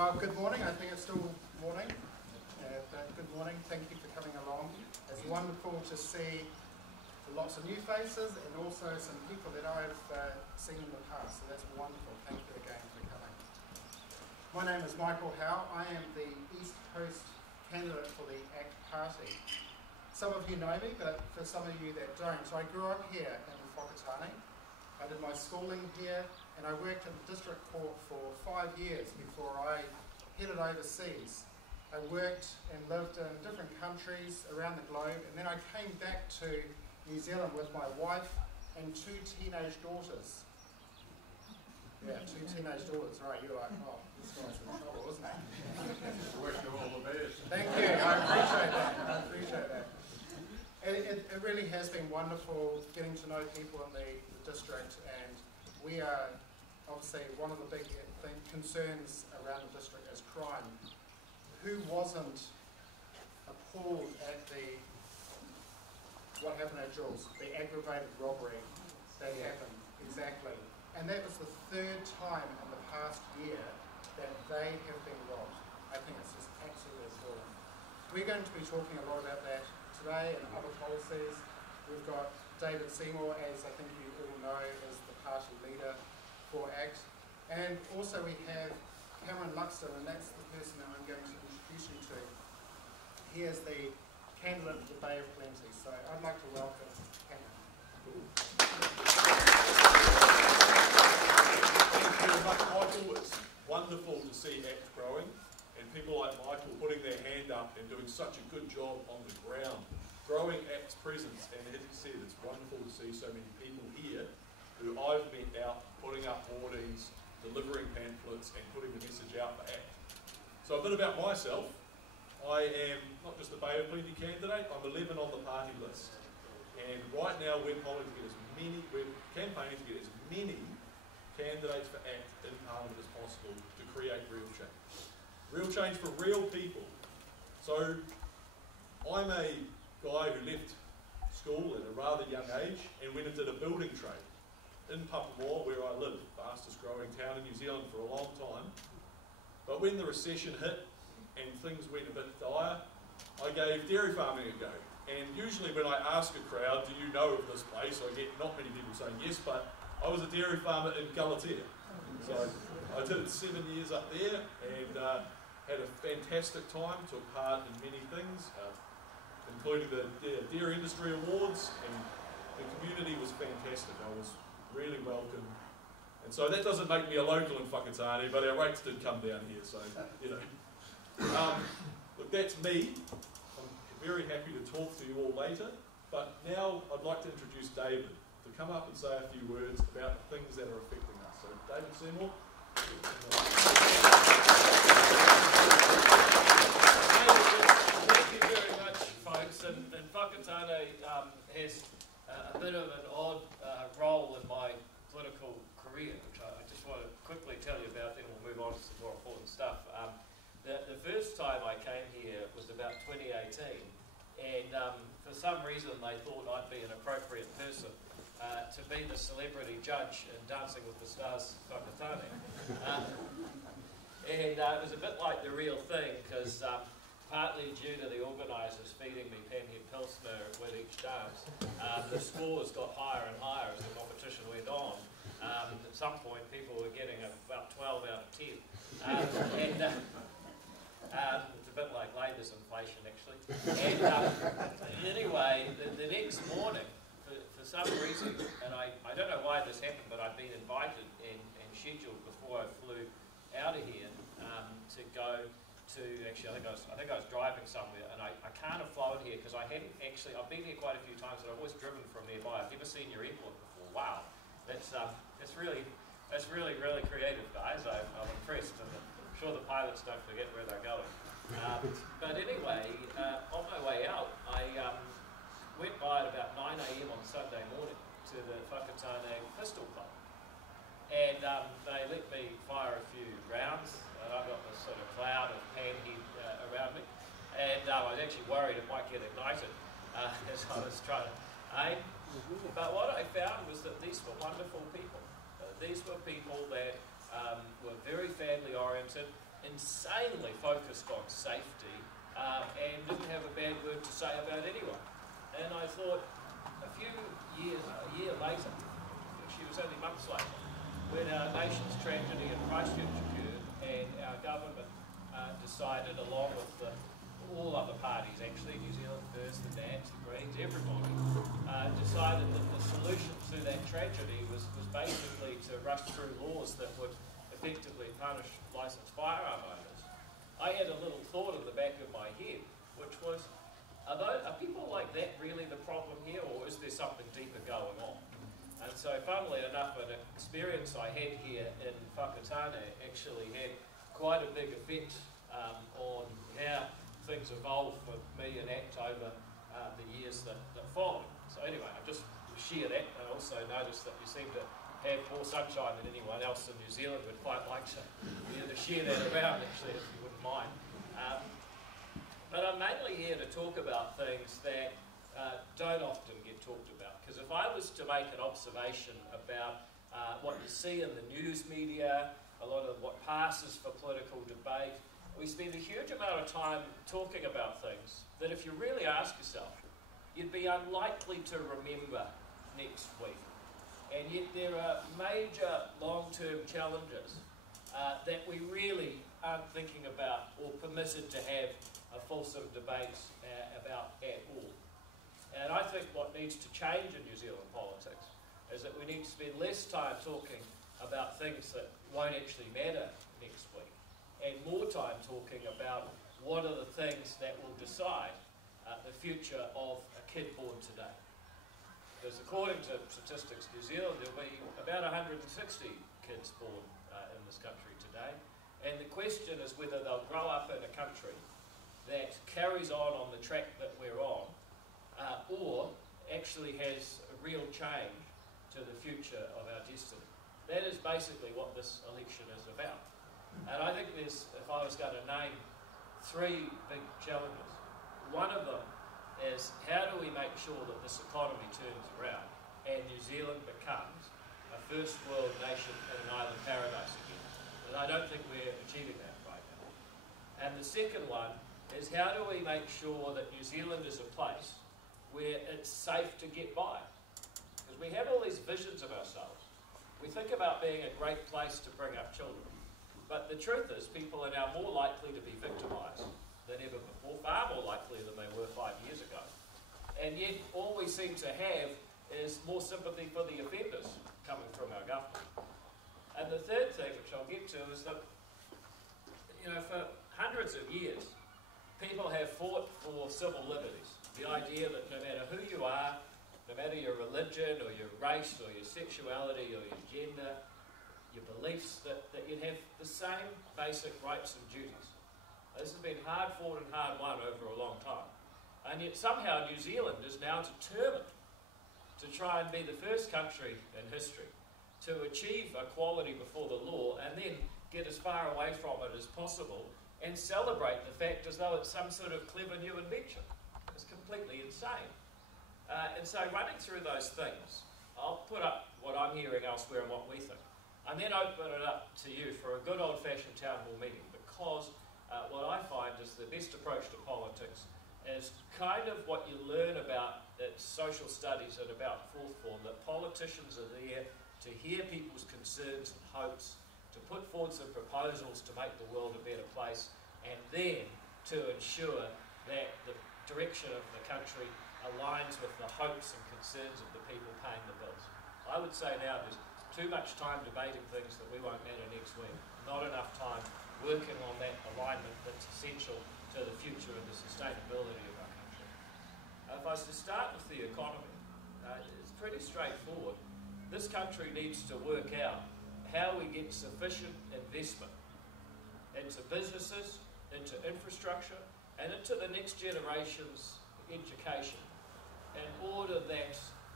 Well, good morning. I think it's still morning. Good morning. Thank you for coming along. It's wonderful to see lots of new faces and also some people that I've seen in the past. So that's wonderful. Thank you again for coming. My name is Michael Howe. I am the East Coast candidate for the ACT Party. Some of you know me, but for some of you that don't. So I grew up here in Whakatane. I did my schooling here, and I worked in the district court for 5 years before I headed overseas. I worked and lived in different countries around the globe, and then I came back to New Zealand with my wife and 2 teenage daughters. Yeah, 2 teenage daughters. Right, you're like, oh, this guy's in trouble, isn't he? Wish you all the best. Thank you, I appreciate that. I appreciate that. It really has been wonderful getting to know people in the district, and we are obviously one of the big concerns around the district is crime. Who wasn't appalled at what happened at Jules, the aggravated robbery that happened, exactly. And that was the 3rd time in the past year that they have been robbed. I think it's just absolutely appalling. We're going to be talking a lot about that today and other policies. We've got David Seymour, as I think you all know, as the party leader for ACT. And also we have Cameron Luxton, and that's the person that I'm going to introduce you to. He is the candidate for the Bay of Plenty. So I'd like to welcome Cameron. Thank you very much, Michael. It's wonderful to see ACT growing, and people like Michael putting their hand up and doing such a good job on the ground, growing ACT's presence. And as he said, it's wonderful to see so many people here who I've met out putting up hoardings, delivering pamphlets and putting the message out for ACT. So a bit about myself. I am not just a Bay of Plenty candidate, I'm 11 on the party list. And right now we're campaigning to get as many candidates for ACT in Parliament as possible to create real change. Real change for real people. So I'm a guy who left school at a rather young age and went into the building trade in Papamoa, where I live, fastest growing town in New Zealand for a long time. But when the recession hit and things went a bit dire, I gave dairy farming a go. And usually when I ask a crowd, do you know of this place, I get not many people saying yes, but I was a dairy farmer in Galatea. So I did 7 years up there and had a fantastic time, took part in many things, including the Dairy Industry Awards, and the community was fantastic. I was really welcome. And so that doesn't make me a local in Whakatane, but our rates did come down here, so, you know. Look, that's me. I'm very happy to talk to you all later, but now I'd like to introduce David to come up and say a few words about the things that are affecting us. So, David Seymour. Thank you very much, folks. And Whakatane has a bit of an odd role in my political career, which I just want to quickly tell you about, then we'll move on to some more important stuff. The first time I came here was about 2018, and for some reason they thought I'd be an appropriate person to be the celebrity judge in Dancing with the Stars Whakatane. And it was a bit like the real thing, because partly due to the organisers feeding me Panhead Pilsner with each dance, the scores got higher and higher as the competition went on. At some point people were getting about 12 out of 10. It's a bit like Labour's inflation actually. And anyway, the next morning, for some reason, and I don't know why this happened, but I'd been invited and scheduled before I flew out of here to go to, actually I think I was driving somewhere, and I can't have flown here because I hadn't actually, I've been here quite a few times, but I've always driven from nearby. I've never seen your airport before. Wow, that's really creative, guys. I'm impressed, and I'm sure the pilots don't forget where they're going. But anyway, on my way out, I went by at about 9 AM on Sunday morning to the Whakatane Pistol Club. And they let me fire a few rounds, and I got this sort of cloud of panhead around me. And I was actually worried it might get ignited as I was trying to aim. But what I found was that these were wonderful people. These were people that were very family oriented. insanely focused on safety, and didn't have a bad word to say about anyone. And I thought, a year later, actually it was only months later, when our nation's tragedy in Christchurch occurred, and our government decided, along with all other parties, actually, New Zealand First, the Nats, the Greens, everybody, decided that the solution to that tragedy was basically to rush through laws that would effectively punish licensed firearm owners. I had a little thought in the back of my head, which was, are people like that really the problem here, or is there something deeper going on? And so, funnily enough, an experience I had here in Whakatane actually had quite a big effect on how things evolved for me and ACT over the years that followed. So anyway, I just share that, and I also noticed that you seem to have more sunshine than anyone else in New Zealand would quite like to share that around, actually, if you wouldn't mind. But I'm mainly here to talk about things that don't often get talked about. Because if I was to make an observation about what you see in the news media, a lot of what passes for political debate, we spend a huge amount of time talking about things that if you really ask yourself, you'd be unlikely to remember next week. And yet there are major long-term challenges that we really aren't thinking about or permitted to have a fulsome debate about at all. And I think what needs to change in New Zealand politics is that we need to spend less time talking about things that won't actually matter next week, and more time talking about what are the things that will decide the future of a kid born today. Because according to Statistics New Zealand, there will be about 160 kids born in this country today, and the question is whether they'll grow up in a country that carries on the track that we're on, or actually has a real change to the future of our destiny. That is basically what this election is about. And I think there's, if I was going to name three big challenges, one of them is how do we make sure that this economy turns around and New Zealand becomes a first world nation in an island paradise again. And I don't think we're achieving that right now. And the second one is how do we make sure that New Zealand is a place where it's safe to get by? Because we have all these visions of ourselves. We think about being a great place to bring up children. But the truth is, people are now more likely to be victimised than ever before, far more likely than they were 5 years ago. And yet, all we seem to have is more sympathy for the offenders coming from our government. And the third thing, which I'll get to, is that, for hundreds of years, people have fought for civil liberties. The idea that no matter who you are, no matter your religion or your race or your sexuality or your gender, your beliefs, that you'd have the same basic rights and duties. This has been hard fought and hard won over a long time. And yet somehow New Zealand is now determined to try and be the first country in history to achieve equality before the law and then get as far away from it as possible and celebrate the fact as though it's some sort of clever new invention. It's completely insane. And so running through those things, I'll put up what I'm hearing elsewhere and what we think. And then open it up to you for a good old-fashioned town hall meeting, because what I find is the best approach to politics is kind of what you learn about social studies and about fourth form, that politicians are there to hear people's concerns and hopes, to put forward some proposals to make the world a better place, and then to ensure that the direction of the country aligns with the hopes and concerns of the people paying the bills. I would say now there's too much time debating things that we won't matter next week, not enough time working on that alignment that's essential to the future and the sustainability of our country. If I was to start with the economy, it's pretty straightforward. This country needs to work out how we get sufficient investment into businesses, into infrastructure, and into the next generation's education, in order that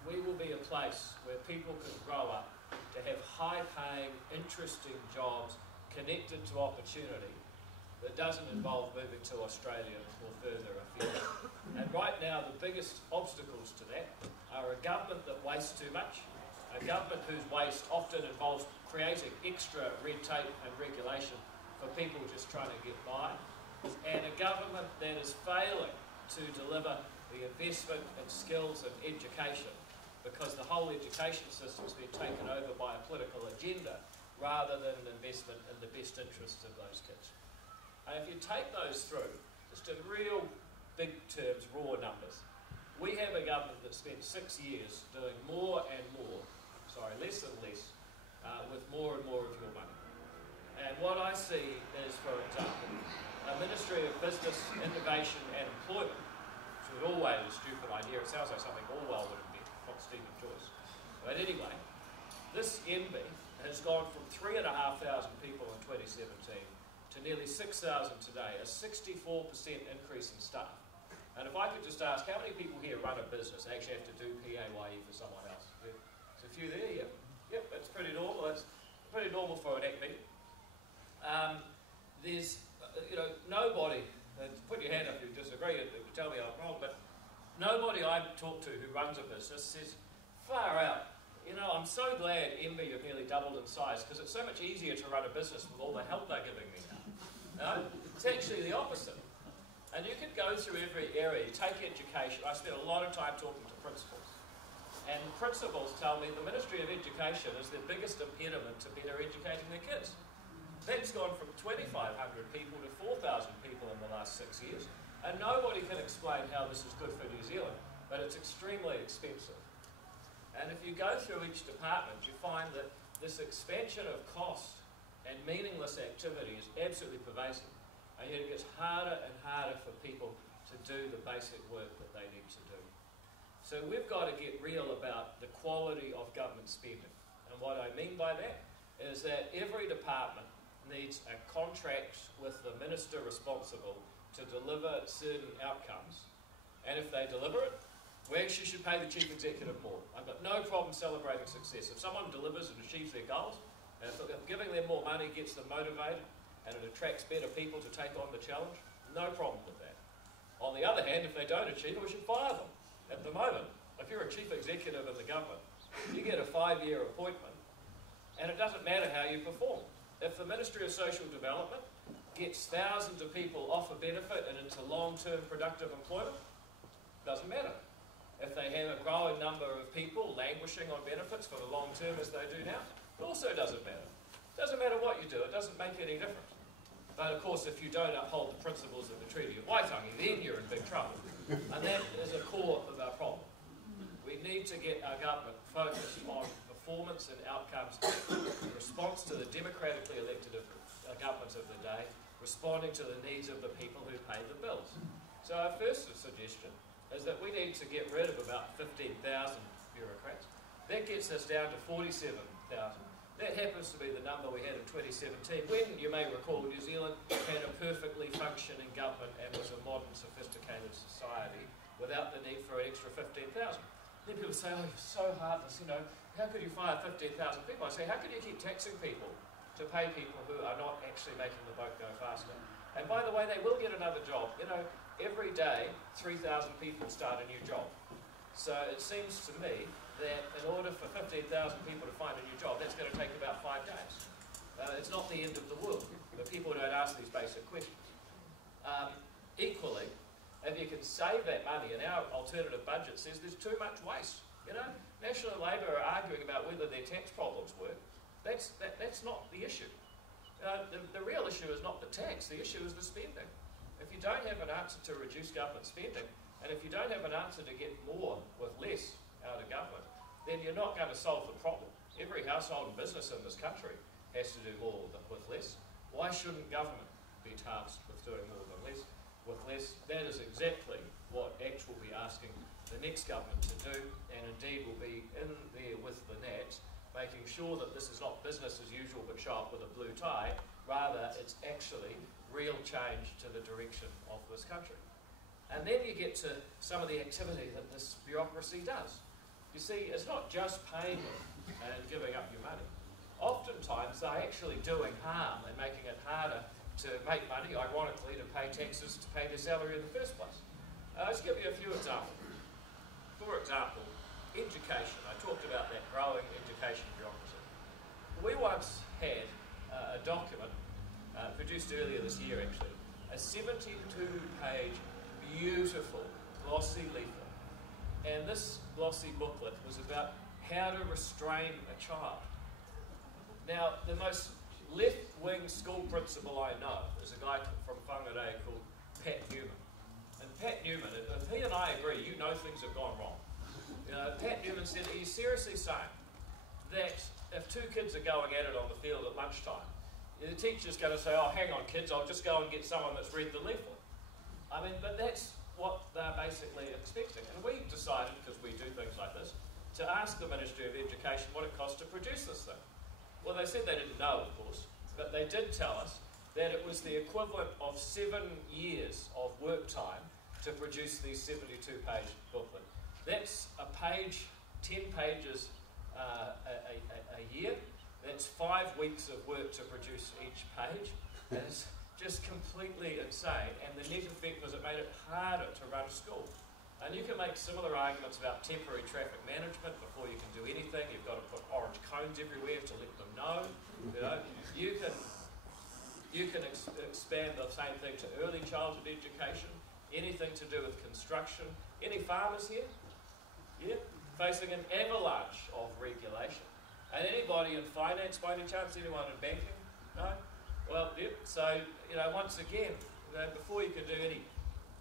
we will be a place where people can grow up to have high-paying, interesting jobs connected to opportunity that doesn't involve moving to Australia or further afield. And right now, the biggest obstacles to that are a government that wastes too much, a government whose waste often involves creating extra red tape and regulation for people just trying to get by, and a government that is failing to deliver the investment in skills and education because the whole education system has been taken over by a political agenda rather than an investment in the best interests of those kids. And if you take those through, just in real big terms, raw numbers, we have a government that spent 6 years doing less and less, with more and more of your money. And what I see is, for example, a Ministry of Business, Innovation and Employment, which was always a stupid idea. It sounds like something Orwell would invent, not Stephen Joyce. But anyway, this MB has gone from 3,500 people in 2017 to nearly 6,000 today, a 64% increase in staff. And if I could just ask, how many people here run a business, actually have to do PAYE for someone else? There's a few there, yeah. Yep, that's pretty normal. That's pretty normal for an ACT meeting. There's, nobody, put your hand up if you disagree, tell me I'm wrong, but nobody I've talked to who runs a business says, far out, I'm so glad, MB, you've nearly doubled in size, because it's so much easier to run a business with all the help they're giving me now. No? It's actually the opposite. And you could go through every area. You take education. I spent a lot of time talking to principals. And principals tell me the Ministry of Education is their biggest impediment to better educating their kids. That's gone from 2,500 people to 4,000 people in the last 6 years. And nobody can explain how this is good for New Zealand, but it's extremely expensive. And if you go through each department, you find that this expansion of cost and meaningless activity is absolutely pervasive. And yet it gets harder and harder for people to do the basic work that they need to do. So we've got to get real about the quality of government spending. And what I mean by that is that every department needs a contract with the minister responsible to deliver certain outcomes. And if they deliver it, we actually should pay the chief executive more. I've got no problem celebrating success. If someone delivers and achieves their goals, and if giving them more money gets them motivated, and it attracts better people to take on the challenge, no problem with that. On the other hand, if they don't achieve it, we should fire them. At the moment, if you're a chief executive in the government, you get a 5-year appointment, and it doesn't matter how you perform. If the Ministry of Social Development gets thousands of people off a benefit and into long-term productive employment, doesn't matter. If they have a growing number of people languishing on benefits for the long term as they do now, it also doesn't matter. It doesn't matter what you do, it doesn't make any difference. But of course, if you don't uphold the principles of the Treaty of Waitangi, then you're in big trouble. And that is a core of our problem. We need to get our government focused on performance and outcomes, response to the democratically elected governments of the day, responding to the needs of the people who pay the bills. So our first suggestion is that we need to get rid of about 15,000 bureaucrats. That gets us down to 47,000. That happens to be the number we had in 2017, when, you may recall, New Zealand had a perfectly functioning government and was a modern, sophisticated society without the need for an extra 15,000. Then people say, oh, you're so heartless, how could you fire 15,000 people? I say, how could you keep taxing people to pay people who are not actually making the boat go faster? And by the way, they will get another job. Every day, 3,000 people start a new job. So it seems to me that in order for 15,000 people to find a new job, that's going to take about 5 days. It's not the end of the world, but people don't ask these basic questions. Equally, if you can save that money, and our alternative budget says there's too much waste. National and Labour are arguing about whether their tax problems work. That's not the issue. The real issue is not the tax, the issue is the spending. If you don't have an answer to reduce government spending, and if you don't have an answer to get more with less out of government, then you're not going to solve the problem. Every household and business in this country has to do more with less. Why shouldn't government be tasked with doing more than less? With less, that is exactly what ACT will be asking the next government to do, and indeed will be in there with the Nats, making sure that this is not business as usual but show up with a blue tie, rather it's actually real change to the direction of this country. And then you get to some of the activity that this bureaucracy does. You see, it's not just paying them and giving up your money. Oftentimes they're actually doing harm and making it harder to make money, ironically, to pay taxes, to pay their salary in the first place. Let's give you a few examples. For example, education. I talked about that growing education bureaucracy. We once had a document produced earlier this year actually, a 72-page, beautiful, glossy leaflet. And this glossy booklet was about how to restrain a child. Now, the most left-wing school principal I know is a guy from Whangarei called Pat Newman. And Pat Newman, if he and I agree, you know things have gone wrong. Pat Newman said, are you seriously saying that if two kids are going at it on the field at lunchtime, the teacher's going to say, oh, hang on kids, I'll just go and get someone that's read the leaflet. I mean, but that's what they're basically expecting. And we decided, because we do things like this, to ask the Ministry of Education what it cost to produce this thing. Well, they said they didn't know, of course, but they did tell us that it was the equivalent of 7 years of work time to produce these 72-page booklet. That's a page, 10 pages a year. That's 5 weeks of work to produce each page. It's just completely insane. And the net effect was it made it harder to run a school. And you can make similar arguments about temporary traffic management before you can do anything. You've got to put orange cones everywhere to let them know. You can expand the same thing to early childhood education, anything to do with construction. Any farmers here? Yeah? Facing an avalanche of regulation. And anybody in finance by any chance? Anyone in banking? No? Well, yep. So, once again, before you can do any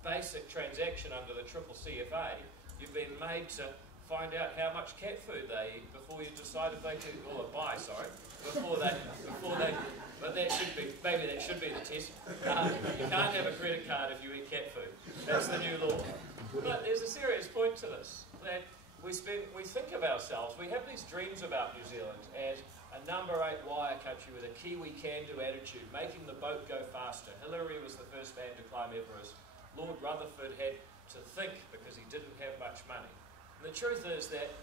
basic transaction under the CCCFA, you've been made to find out how much cat food they eat before you decide if they can, or buy, sorry, before they, but that should be, maybe that should be the test. You can't have a credit card if you eat cat food. That's the new law. But there's a serious point to this, that we think of ourselves, we have these dreams about New Zealand as a number 8 wire country with a Kiwi can-do attitude, making the boat go faster. Hillary was the first man to climb Everest. Lord Rutherford had to think because he didn't have much money. And the truth is that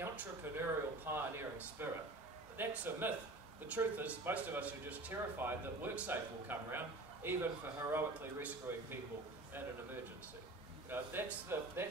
entrepreneurial pioneering spirit, that's a myth. The truth is most of us are just terrified that WorkSafe will come around, even for heroically rescuing people in an emergency. That's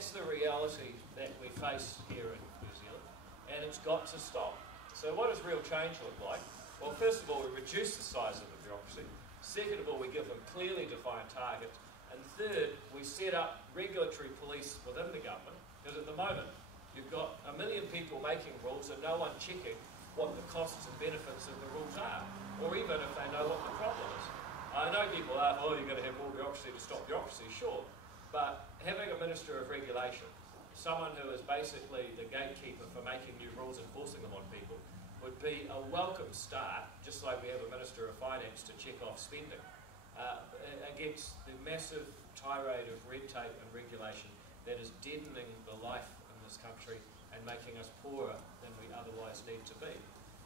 the reality that we face here in New Zealand, and it's got to stop. So what does real change look like? Well, first of all, we reduce the size of the bureaucracy. Second of all, we give them clearly defined targets. And third, we set up regulatory police within the government, because at the moment, you've got 1 million people making rules and no one checking what the costs and benefits of the rules are, or even if they know what the problem is. I know people are, oh, you're going to have more bureaucracy to stop bureaucracy, sure, but having a Minister of Regulation, someone who is basically the gatekeeper for making new rules and forcing them on people, would be a welcome start, just like we have a Minister of Finance to check off spending, against the massive tirade of red tape and regulation that is deadening the life in this country and making us poorer than we otherwise need to be.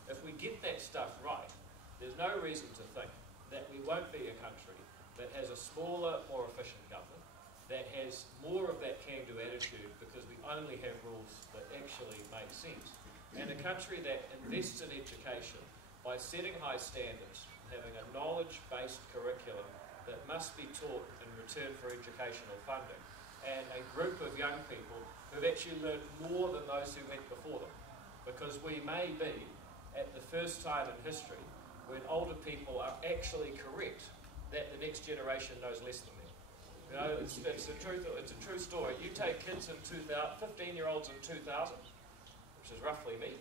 If we get that stuff right, there's no reason to think that we won't be a country that has a smaller, more efficient government, that has more of that can-do attitude because we only have rules that actually make sense, and a country that invests in education by setting high standards, having a knowledge-based curriculum that must be taught in return for educational funding, and a group of young people who've actually learned more than those who went before them. Because we may be at the first time in history when older people are actually correct that the next generation knows less than them. It's a true story. You take kids in 2000, 15-year-olds in 2000, which is roughly me,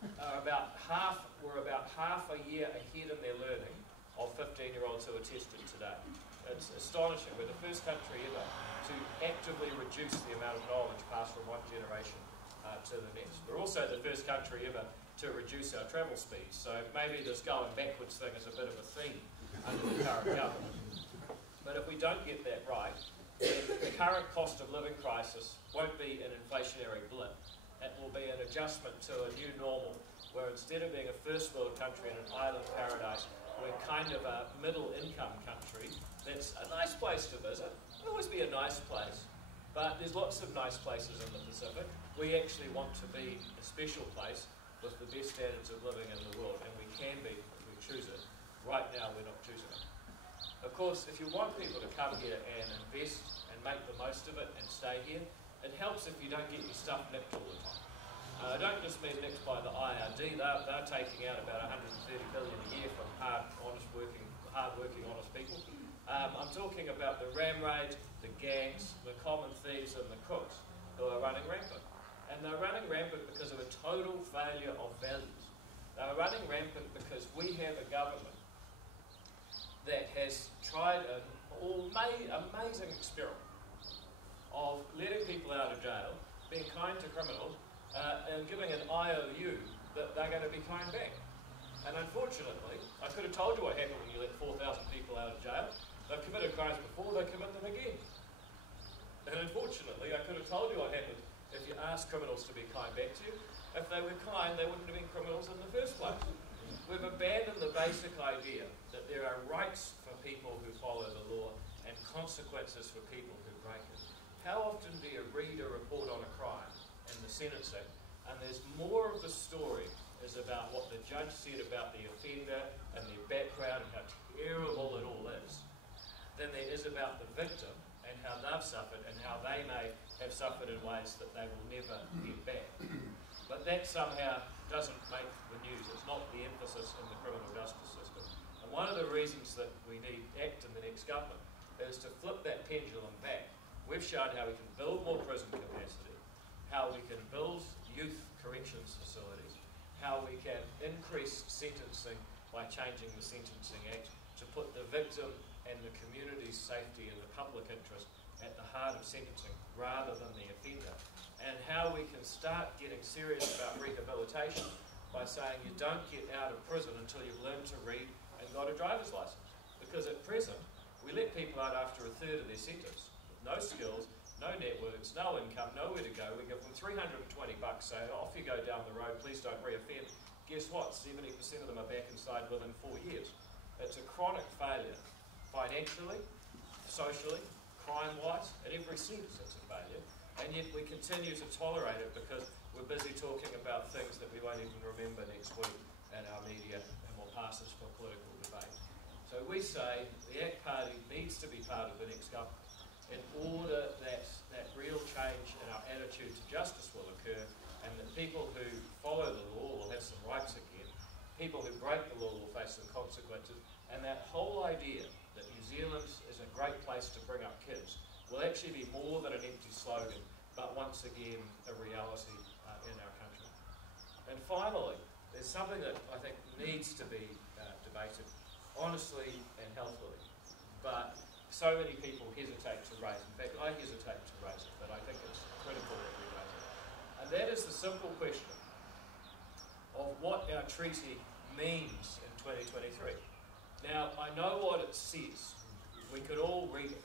were about half a year ahead in their learning of 15-year-olds who are tested today. It's astonishing. We're the first country ever to actively reduce the amount of knowledge passed from one generation to the next. We're also the first country ever to reduce our travel speeds. So maybe this going backwards thing is a bit of a theme under the current government. But if we don't get that right, then the current cost of living crisis won't be an inflationary blip. It will be an adjustment to a new normal, where instead of being a first world country in an island paradise, we're kind of a middle income country that's a nice place to visit. It'll always be a nice place, but there's lots of nice places in the Pacific. We actually want to be a special place with the best standards of living in the world, and we can be if we choose it. Right now, we're not choosing it. Of course, if you want people to come here and invest and make the most of it and stay here, it helps if you don't get your stuff nicked all the time. I don't just mean nicked by the IRD, they're taking out about $130 billion a year from hard, honest working hard-working, honest people. I'm talking about the ram raids, the gangs, the common thieves and the crooks who are running rampant. And they're running rampant because of a total failure of values. They're running rampant because we have a government that has tried an amazing experiment of letting people out of jail, being kind to criminals, and giving an IOU that they're going to be kind back. And unfortunately, I could have told you what happened when you let 4,000 people out of jail. They've committed crimes before, they commit them again. And unfortunately, I could have told you what happened if you asked criminals to be kind back to you. If they were kind, they wouldn't have been criminals in the first place. We've abandoned the basic idea that there are rights for people who follow the law and consequences for people who break it. How often do you read a report on a crime and the sentencing, and there's more of the story is about what the judge said about the offender and their background and how terrible it all is, than there is about the victim and how they've suffered and how they may have suffered in ways that they will never get back. But that somehow doesn't make the news. It's not the emphasis in the criminal justice system. And one of the reasons that we need ACT in the next government is to flip that pendulum back. We've shown how we can build more prison capacity, how we can build youth corrections facilities, how we can increase sentencing by changing the Sentencing Act to put the victim and the community's safety and the public interest at the heart of sentencing rather than the offender, and how we can start getting serious about rehabilitation by saying you don't get out of prison until you've learned to read and got a driver's license. Because at present, we let people out after a third of their sentence, with no skills, no networks, no income, nowhere to go. We give them $320, say, off you go down the road, please don't reoffend. Guess what? 70% of them are back inside within 4 years. It's a chronic failure, financially, socially, crime-wise, in every sense it's a failure. And yet we continue to tolerate it because we're busy talking about things that we won't even remember next week in our media and will pass us for political debate. So we say the ACT Party needs to be part of the next government in order that real change in our attitude to justice will occur, and that people who follow the law will have some rights again, people who break the law will face some consequences, and that whole idea that New Zealand is a great place to bring up kids will actually be more than an empty slogan, but once again a reality in our country. And finally, there's something that I think needs to be debated honestly and healthily, but so many people hesitate to raise. In fact, I hesitate to raise it, but I think it's critical that we raise it. And that is the simple question of what our treaty means in 2023. Now, I know what it says. We could all read it.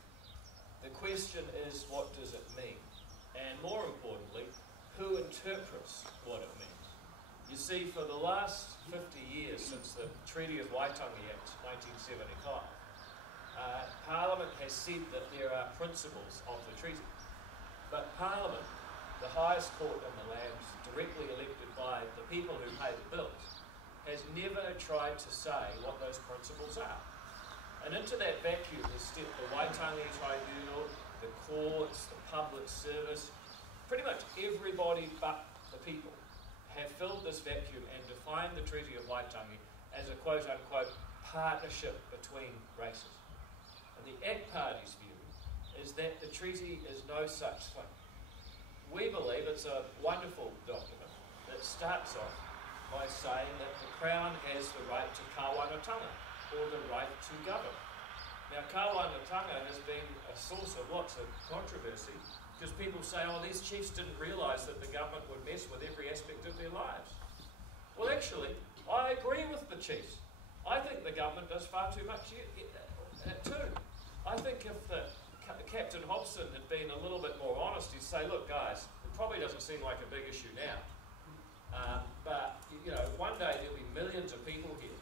The question is, what does it mean? And more importantly, who interprets what it means? You see, for the last 50 years since the Treaty of Waitangi Act, 1975, Parliament has said that there are principles of the treaty. But Parliament, the highest court in the land, directly elected by the people who pay the bills, has never tried to say what those principles are. And into that vacuum has stepped the Waitangi Tribunal, the courts, the public service. Pretty much everybody but the people have filled this vacuum and defined the Treaty of Waitangi as a quote-unquote partnership between races. And the ACT Party's view is that the treaty is no such thing. We believe it's a wonderful document that starts off by saying that the Crown has the right to kāwanatanga, or the right to govern. Now, kāwanatanga has been a source of lots of controversy because people say, oh, these chiefs didn't realise that the government would mess with every aspect of their lives. Well, actually, I agree with the chiefs. I think the government does far too much too. I think if Captain Hobson had been a little bit more honest, he'd say, look, guys, it probably doesn't seem like a big issue now. But, you know, one day there'll be millions of people here,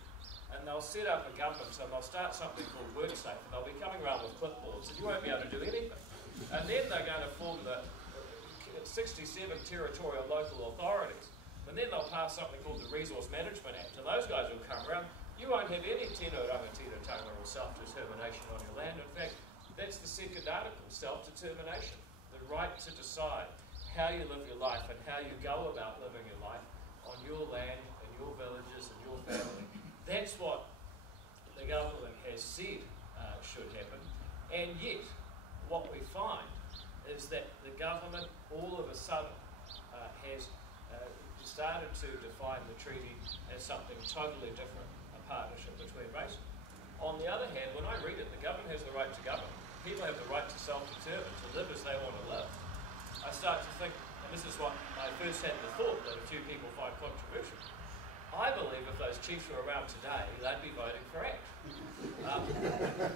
and they'll set up a government, and they'll start something called WorkSafe, and they'll be coming around with clipboards, and you won't be able to do anything. And then they're going to form the 67 territorial local authorities, and then they'll pass something called the Resource Management Act, and those guys will come around. You won't have any tino rangatira-tanga or self-determination on your land. In fact, that's the second article, self-determination, the right to decide how you live your life and how you go about living your life on your land, in your villages, and your family. That's what the government has has said should happen. And yet, what we find is that the government all of a sudden has started to define the treaty as something totally different, a partnership between races. On the other hand, when I read it, the government has the right to govern. People have the right to self-determine, to live as they want to live. I start to think, and this is what I first had the thought that a few people find controversial. I believe if those chiefs were around today, they'd be voting for ACT.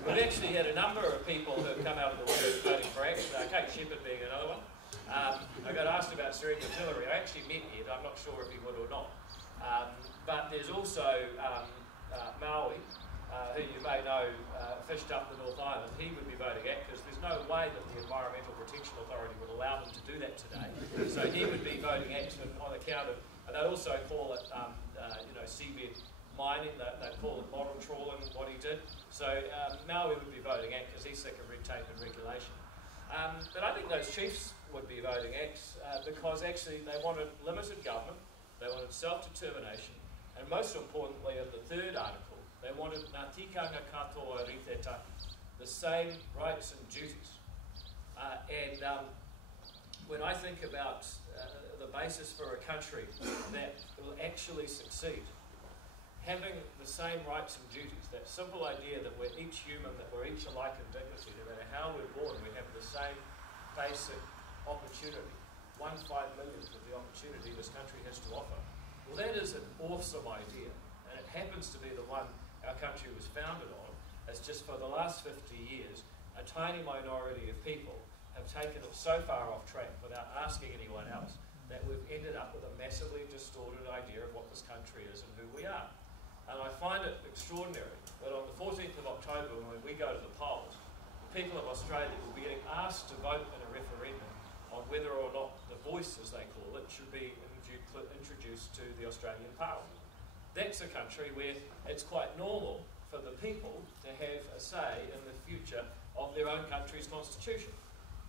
We've actually had a number of people who have come out of the woodwork voting for ACT, Kate Shepherd being another one. I got asked about Sir Edward Hillary. I actually met Ed, I'm not sure if he would or not. But there's also Maui, who you may know fished up the North Island. He would be voting ACT because there's no way that the Environmental Protection Authority would allow them to do that today. So he would be voting ACT on account of, and they also call it seabed mining, they call it bottom trawling, what he did. So Maui would be voting ACT because he's sick of red tape and regulation. But I think those chiefs would be voting ACT because actually they wanted limited government, they wanted self-determination, and most importantly in the third article, they wanted ngā tikanga katoa riteta, the same rights and duties. When I think about the basis for a country that will actually succeed, having the same rights and duties, that simple idea that we're each human, that we're each alike in dignity, no matter how we're born, we have the same basic opportunity, 1/5 millionth of the opportunity this country has to offer. Well, that is an awesome idea, and it happens to be the one our country was founded on. It's just for the last 50 years, a tiny minority of people have taken it so far off track without asking anyone else that we've ended up with a massively distorted idea of what this country is and who we are. And I find it extraordinary that on the 14th of October, when we go to the polls, the people of Australia will be getting asked to vote in a referendum on whether or not the voice, as they call it, should be introduced to the Australian Parliament. That's a country where it's quite normal for the people to have a say in the future of their own country's constitution.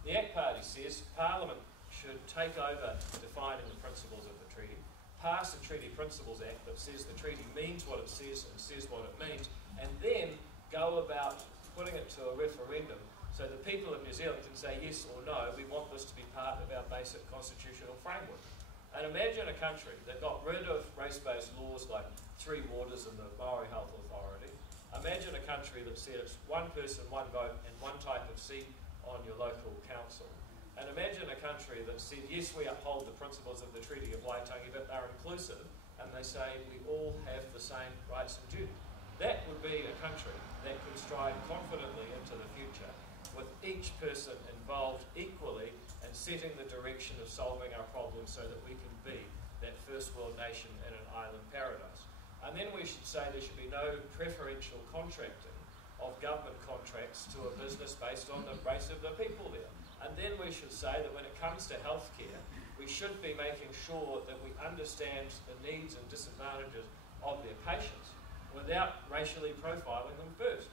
The ACT Party says Parliament should take over defining the principles of the treaty, pass the Treaty Principles Act that says the treaty means what it says and says what it means, and then go about putting it to a referendum so the people of New Zealand can say yes or no, we want this to be part of our basic constitutional framework. And imagine a country that got rid of race-based laws like 3 waters and the Maori Health Authority. Imagine a country that said it's one person, one vote, and one type of seat on your local council. And imagine a country that said, yes, we uphold the principles of the Treaty of Waitangi, but they're inclusive, and they say we all have the same rights and duties. That would be a country that could stride confidently into the future, with each person involved equally in setting the direction of solving our problems so that we can be that first world nation in an island paradise. And then we should say there should be no preferential contracting of government contracts to a business based on the race of the people there. And then we should say that when it comes to healthcare, we should be making sure that we understand the needs and disadvantages of their patients without racially profiling them first.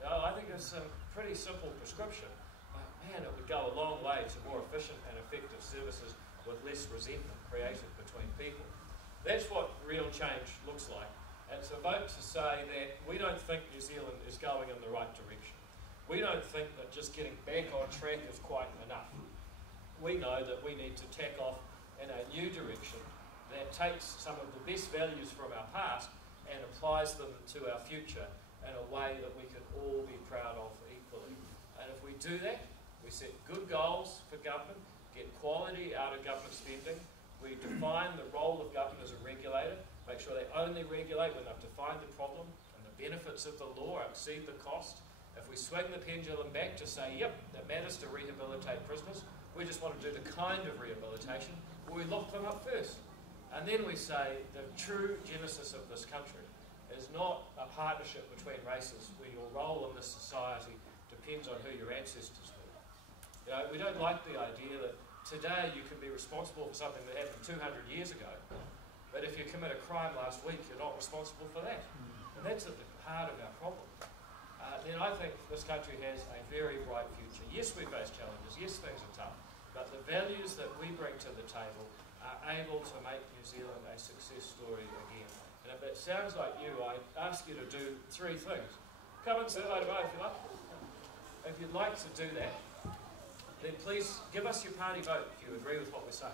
Now, I think it's a pretty simple prescription, but man, it would go a long way to more efficient and effective services with less resentment created between people. That's what real change looks like. It's a vote to say that we don't think New Zealand is going in the right direction. We don't think that just getting back on track is quite enough. We know that we need to tack off in a new direction that takes some of the best values from our past and applies them to our future in a way that we can all be proud of equally. And if we do that, we set good goals for government, get quality out of government spending, we define the role of government as a regulator, make sure they only regulate when they've defined the problem and the benefits of the law exceed the cost. If we swing the pendulum back to say, yep, it matters to rehabilitate prisoners, we just want to do the kind of rehabilitation where we lock them up first. And then we say the true genesis of this country is not a partnership between races where your role in this society depends on who your ancestors were. You know, we don't like the idea that today you can be responsible for something that happened 200 years ago, but if you commit a crime last week, you're not responsible for that. And that's at the heart of our problem. Then I think this country has a very bright future. Yes, we face challenges. Yes, things are tough. But the values that we bring to the table are able to make New Zealand a success story again. And if that sounds like you, I ask you to do 3 things. Come and say hi to Bo if you like. If you'd like to do that, then please give us your party vote if you agree with what we're saying.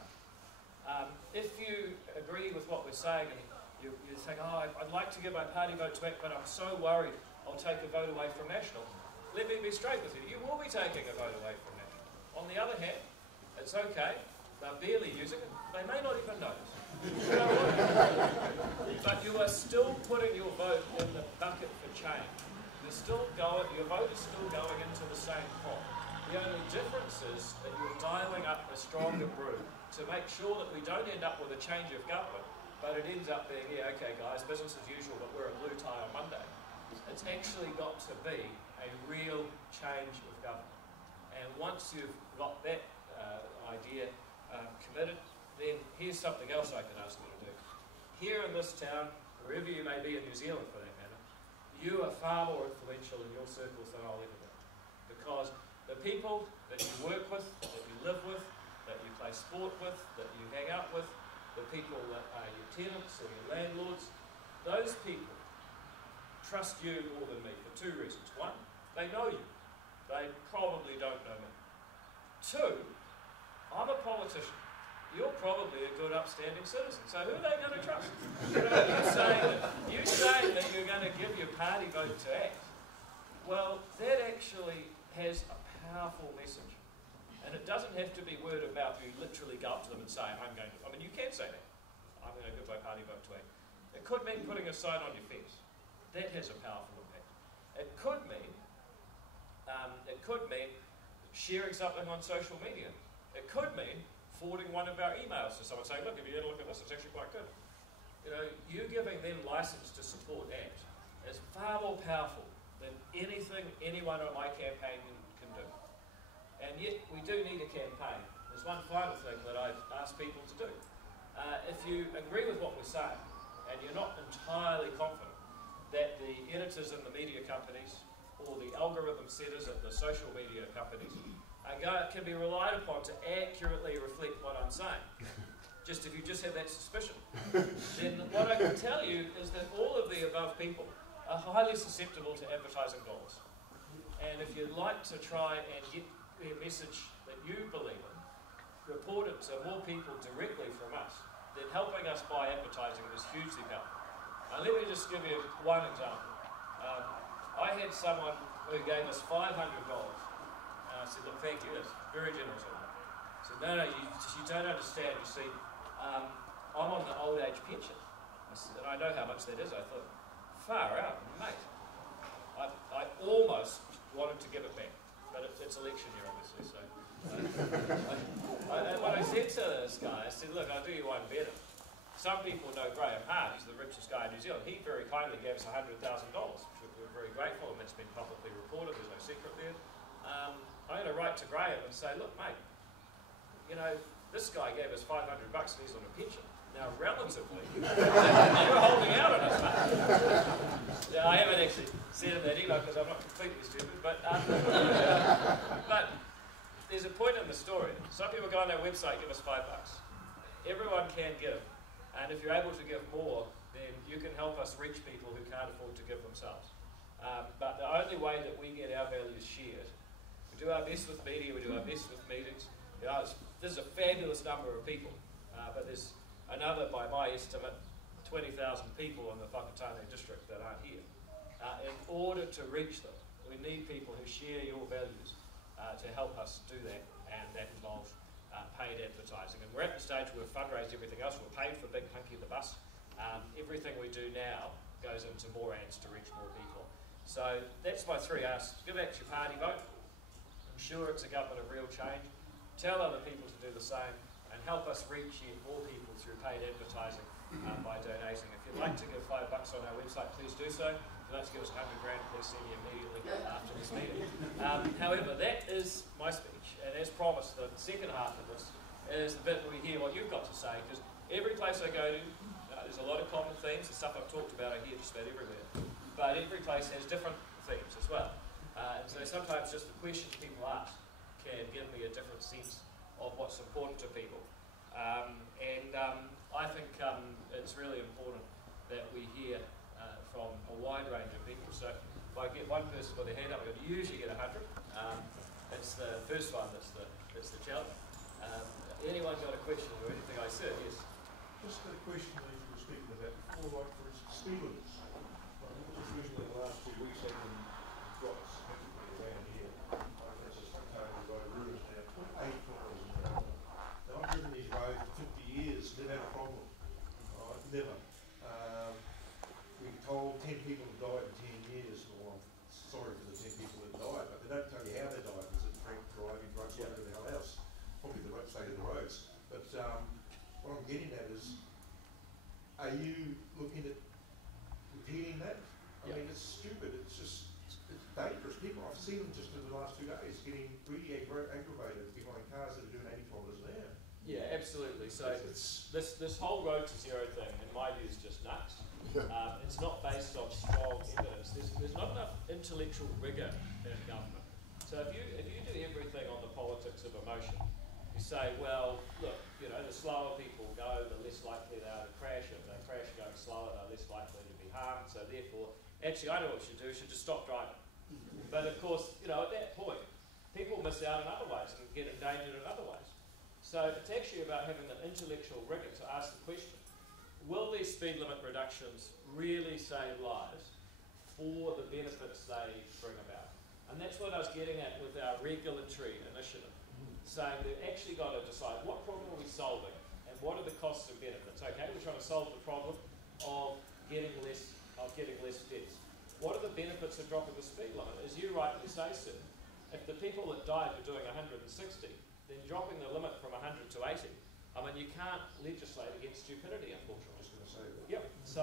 If you agree with what we're saying and you think, oh, I'd like to give my party vote to ACT, but I'm so worried I'll take a vote away from National, let me be straight with you. You will be taking a vote away from National. On the other hand, it's okay. They're barely using it. They may not even notice. But you are still putting your vote in the bucket for change. Your vote is still going into the same pot. The only difference is that you're dialing up a stronger brew to make sure that we don't end up with a change of government, but it ends up being, yeah, okay guys, business as usual, but we're a blue tie on Monday. It's actually got to be a real change of government. And once you've got that idea committed, then here's something else I can ask you to do. Here in this town, wherever you may be in New Zealand for that matter, you are far more influential in your circles than I'll ever be. Because the people that you work with, that you live with, that you play sport with, that you hang out with, the people that are your tenants or your landlords, those people trust you more than me for two reasons. One, they know you. They probably don't know me. Two, I'm a politician. You're probably a good upstanding citizen. So who are they going to trust? You saying that you're going to give your party vote to ACT, well, that actually has a powerful message. And it doesn't have to be word of mouth. You literally go up to them and say, you can say that. I'm going to give my party vote to ACT. It could mean putting a sign on your fence. That has a powerful impact. It could mean sharing something on social media. It could mean forwarding one of our emails to someone saying, look, if you had a look at this, it's actually quite good. You giving them license to support ACT is far more powerful than anything anyone on my campaign can do. And yet, we do need a campaign. There's one final thing that I've asked people to do. If you agree with what we're saying, and you're not entirely confident that the editors in the media companies or the algorithm setters at the social media companies can be relied upon to accurately reflect what I'm saying, if you just have that suspicion, then what I can tell you is that all of the above people are highly susceptible to advertising dollars. And if you'd like to try and get a message that you believe in reported to more people directly from us, then helping us by advertising is hugely powerful. Now let me just give you one example. I had someone who gave us $500, and I said, look, thank you, that's very generous of you. I said, no, you don't understand. You see, I'm on the old age pension. I said, and I know how much that is. I thought, far out, mate. I almost wanted to give it back, but it's election year, obviously, so. And what I said to this guy, I said, look, I'll do you one better. Some people know Graham Hart, he's the richest guy in New Zealand. He very kindly gave us $100,000, which we're very grateful, and that's been publicly reported, there's no secret there. I'm going to write to Graham and say, look, mate, this guy gave us $500 and he's on a pension. Now, relatively, you're holding out on us, mate. Yeah, I haven't actually sent him that email because I'm not completely stupid, but there's a point in the story. Some people go on their website, give us $5. Everyone can give, and if you're able to give more, then you can help us reach people who can't afford to give themselves. But the only way that we get our values shared, we do our best with media, we do our best with meetings. This is a fabulous number of people, but there's another, by my estimate, 20,000 people in the Whakatane district that aren't here. In order to reach them, we need people who share your values to help us do that, and that involves paid advertising. And we're at the stage where we've fundraised everything else. We're paid for Big Hunky the bus. Everything we do now goes into more ads to reach more people. So that's my three asks. Give ACT your party vote. Ensure it's a government of real change. Tell other people to do the same, and help us reach yet more people through paid advertising by donating. If you'd like to give $5 on our website, please do so. If you'd like to give us $100 grand, please see me immediately after this meeting. However, that is my speech, and as promised, the second half of this is the bit where we hear what you've got to say, because every place I go to, there's a lot of common themes. The stuff I've talked about I hear just about everywhere, but every place has different themes as well. And so sometimes just the questions people ask can give me a different sense of what's important to people. I think it's really important that we hear from a wide range of people. So if I get one person with their hand up, I usually get 100. It's the first one that's the challenge. Anyone got a question or anything I said? Yes. Just got a question that you were speaking about before, like for instance, speed limits. Just recently in the last 2 weeks they've been dropped significantly around here. That's just totally road rules now, 8 kilometres an hour. Now I've driven these roads for 50 years, never had a problem. Right? Never. We were told 10 people have died in 10 years. Well, I'm sorry for the 10 people that died, but they don't tell you how they died. Was it drink, driving, drugs, whatever the hell else? Probably the state of the roads. But what I'm getting at is, are you looking at repeating that? I mean, it's stupid. It's just, it's dangerous. People, I've seen them just in the last 2 days getting really aggravated behind cars that are doing 80 kilometres an hour. Yeah, absolutely. So this whole road to zero thing, in my view, is just nuts. It's not based on strong evidence. There's not enough intellectual rigour in government. So if you do everything on the politics of emotion, you say, well, look, you know, the slower people go, the less likely they are to crash. If they crash going slower, they're less likely to be harmed. So therefore, actually, I know what you should do. You should just stop driving. But of course, you know, at that point, people miss out in other ways and get endangered in other ways. So it's actually about having the intellectual rigour to ask the question, will these speed limit reductions really save lives for the benefits they bring about? And that's what I was getting at with our regulatory initiative, saying we've actually got to decide what problem are we solving and what are the costs and benefits. Okay, we're trying to solve the problem of getting less deaths. What are the benefits of dropping the speed limit? As you rightly say, sir, if the people that died were doing 160, then dropping the limit from 100 to 80, I mean, you can't legislate against stupidity, unfortunately. I was going to say that. Yep. So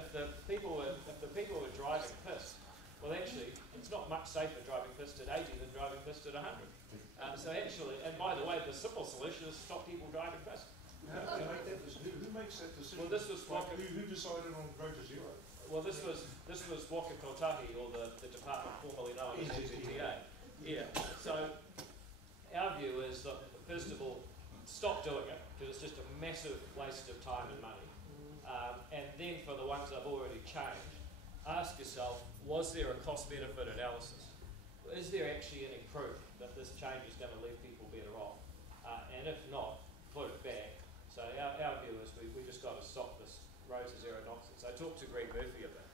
if the people were driving pissed, well, actually, it's not much safer driving pissed at 80 than driving pissed at 100. So actually, and by the way, the simple solution is stop people driving pissed. Who makes that decision? Well, this was who decided on road to zero? Well, this was Whakatane, or the department formerly known as NZTA. Yeah. So our view is that, first of all, stop doing it, because it's just a massive waste of time and money. And then for the ones I've already changed, ask yourself, was there a cost-benefit analysis? Is there actually any proof that this change is going to leave people better off? And if not, put it back. So our view is we just got to stop this road to zero nonsense. I talked to Greg Murphy about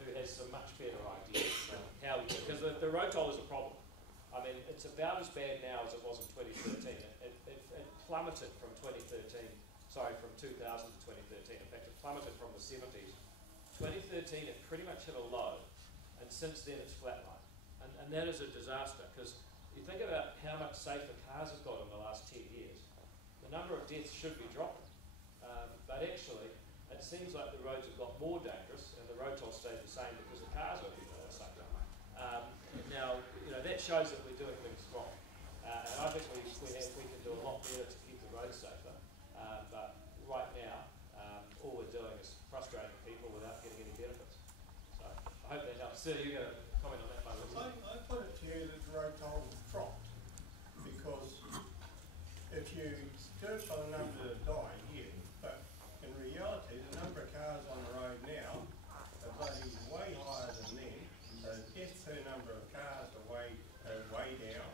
who has some much better ideas on how we do it. Because the road toll is a problem. I mean, it's about as bad now as it was in 2013. It plummeted from 2013, from 2000 to 2013. In fact, it plummeted from the 70s. 2013, it pretty much hit a low, and since then it's flatlined. And that is a disaster, because you think about how much safer cars have got in the last 10 years. The number of deaths should be dropping. But actually, it seems like the roads have got more dangerous, and the road toll stayed the same because the cars are safer. Now, you know, that shows that we're doing things wrong. And I think we can do a lot better to keep the roads safer. But right now, all we're doing is frustrating people without getting any benefits. So I hope that helps. Sir, you're going to comment on that, Margaret? I put it to you that the road toll was dropped, because if you go by the number that died here, but in reality the number of cars on the road now are bloody way higher than then. So death per number of cars are way down.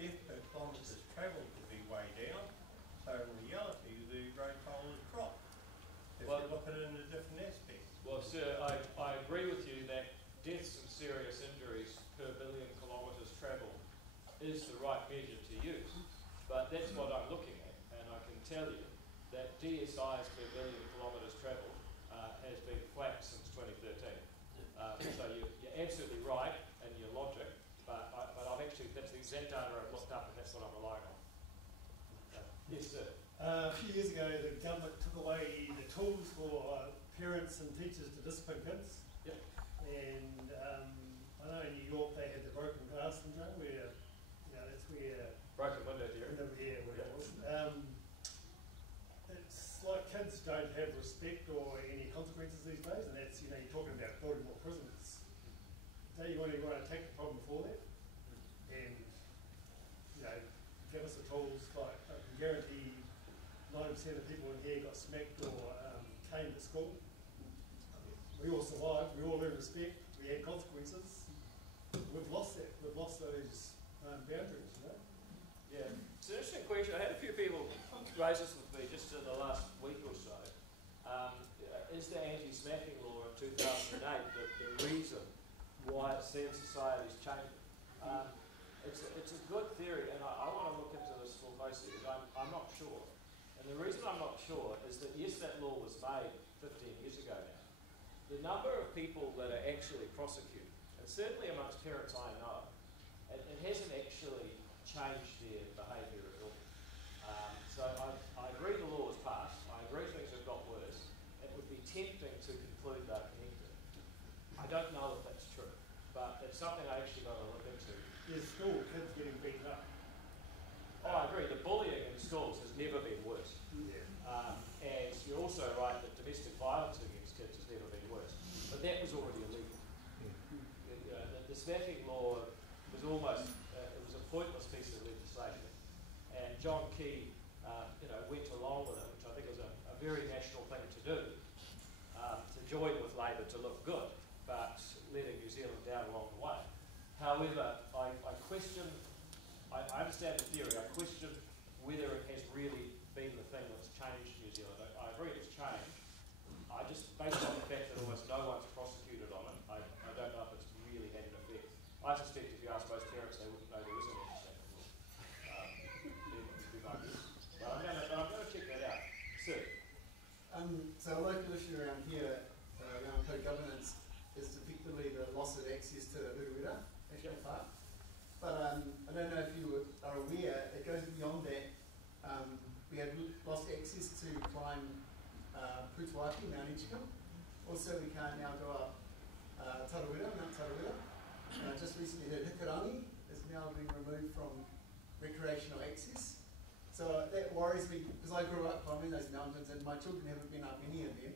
Death per kilometres travelled would be way down. So in reality the road toll has dropped, if you look at it in a different aspect. Well, sir, I agree with you that deaths and serious injuries per billion kilometres travelled is the right measure to use. But that's what I'm looking at, and I can tell you that DSIs per billion kilometres travelled has been flat since 2013. So you're absolutely right in your logic, but I've actually, that's the exact data I've looked up, and that's what I'm relying on. Yes, sir. A few years ago, the government took away the tools for parents and teachers to discipline kids. Yep. And I know in New York they had the broken glass syndrome, where, you know, that's where Broken window theory. where it was. It's like kids don't have respect or any consequences these days, and that's, you know, you're talking about building more prisons. Don't you want to take the problem before that, and, you know, give us the tools. Like, I can guarantee 90% of people in here got smacked or caned at school. We all survived. We all earned respect. we had consequences, we've lost that. We've lost those boundaries, you know. Yeah, it's an interesting question. I had a few people raise this with me just in the last week or so. Is the anti-smacking law in 2008 the reason why it seems society's changing? It's a good theory, and I want to look into this more closely because I'm not sure. And the reason I'm not sure is that yes, that law was made 15 years ago now. The number of people that are actually prosecuted, and certainly amongst parents I know, it hasn't actually changed their behaviour at all. So I agree the law was passed. I agree things have got worse. It would be tempting to conclude they're connected. I don't know if that's true, but it's something I actually got to look into. There's still kids getting beaten up. Oh, I agree. The bullying in schools has never been worse. Yeah. And you're also right that domestic violence against kids has never been worse. But that was already illegal. You know, the smacking law was almost, it was a pointless piece of legislation. And John Key, went along with it, which I think is a very national thing to do, to join with Labour to look good, but letting New Zealand down along the way. However, I question, I understand the theory, I question whether it has really been the thing that's changed New Zealand. I agree it's changed. I just, based on the fact that almost no one's prosecuted on it, I don't know if it's really had an effect. I suspect if you ask most parents, they wouldn't know there is an effect. But I'm going to check that out. Sir? So a local issue around here, around co-governance, is effectively the loss of access to Uruwera National Park. But I don't know if you are aware, it goes beyond that. We have lost access to climb Putawaki, Mount Ichicum. Also, we can't now go up Mount Tarawera. Just recently heard Hikarangi is now being removed from recreational access. So that worries me, because I grew up climbing those mountains and my children haven't been up any of them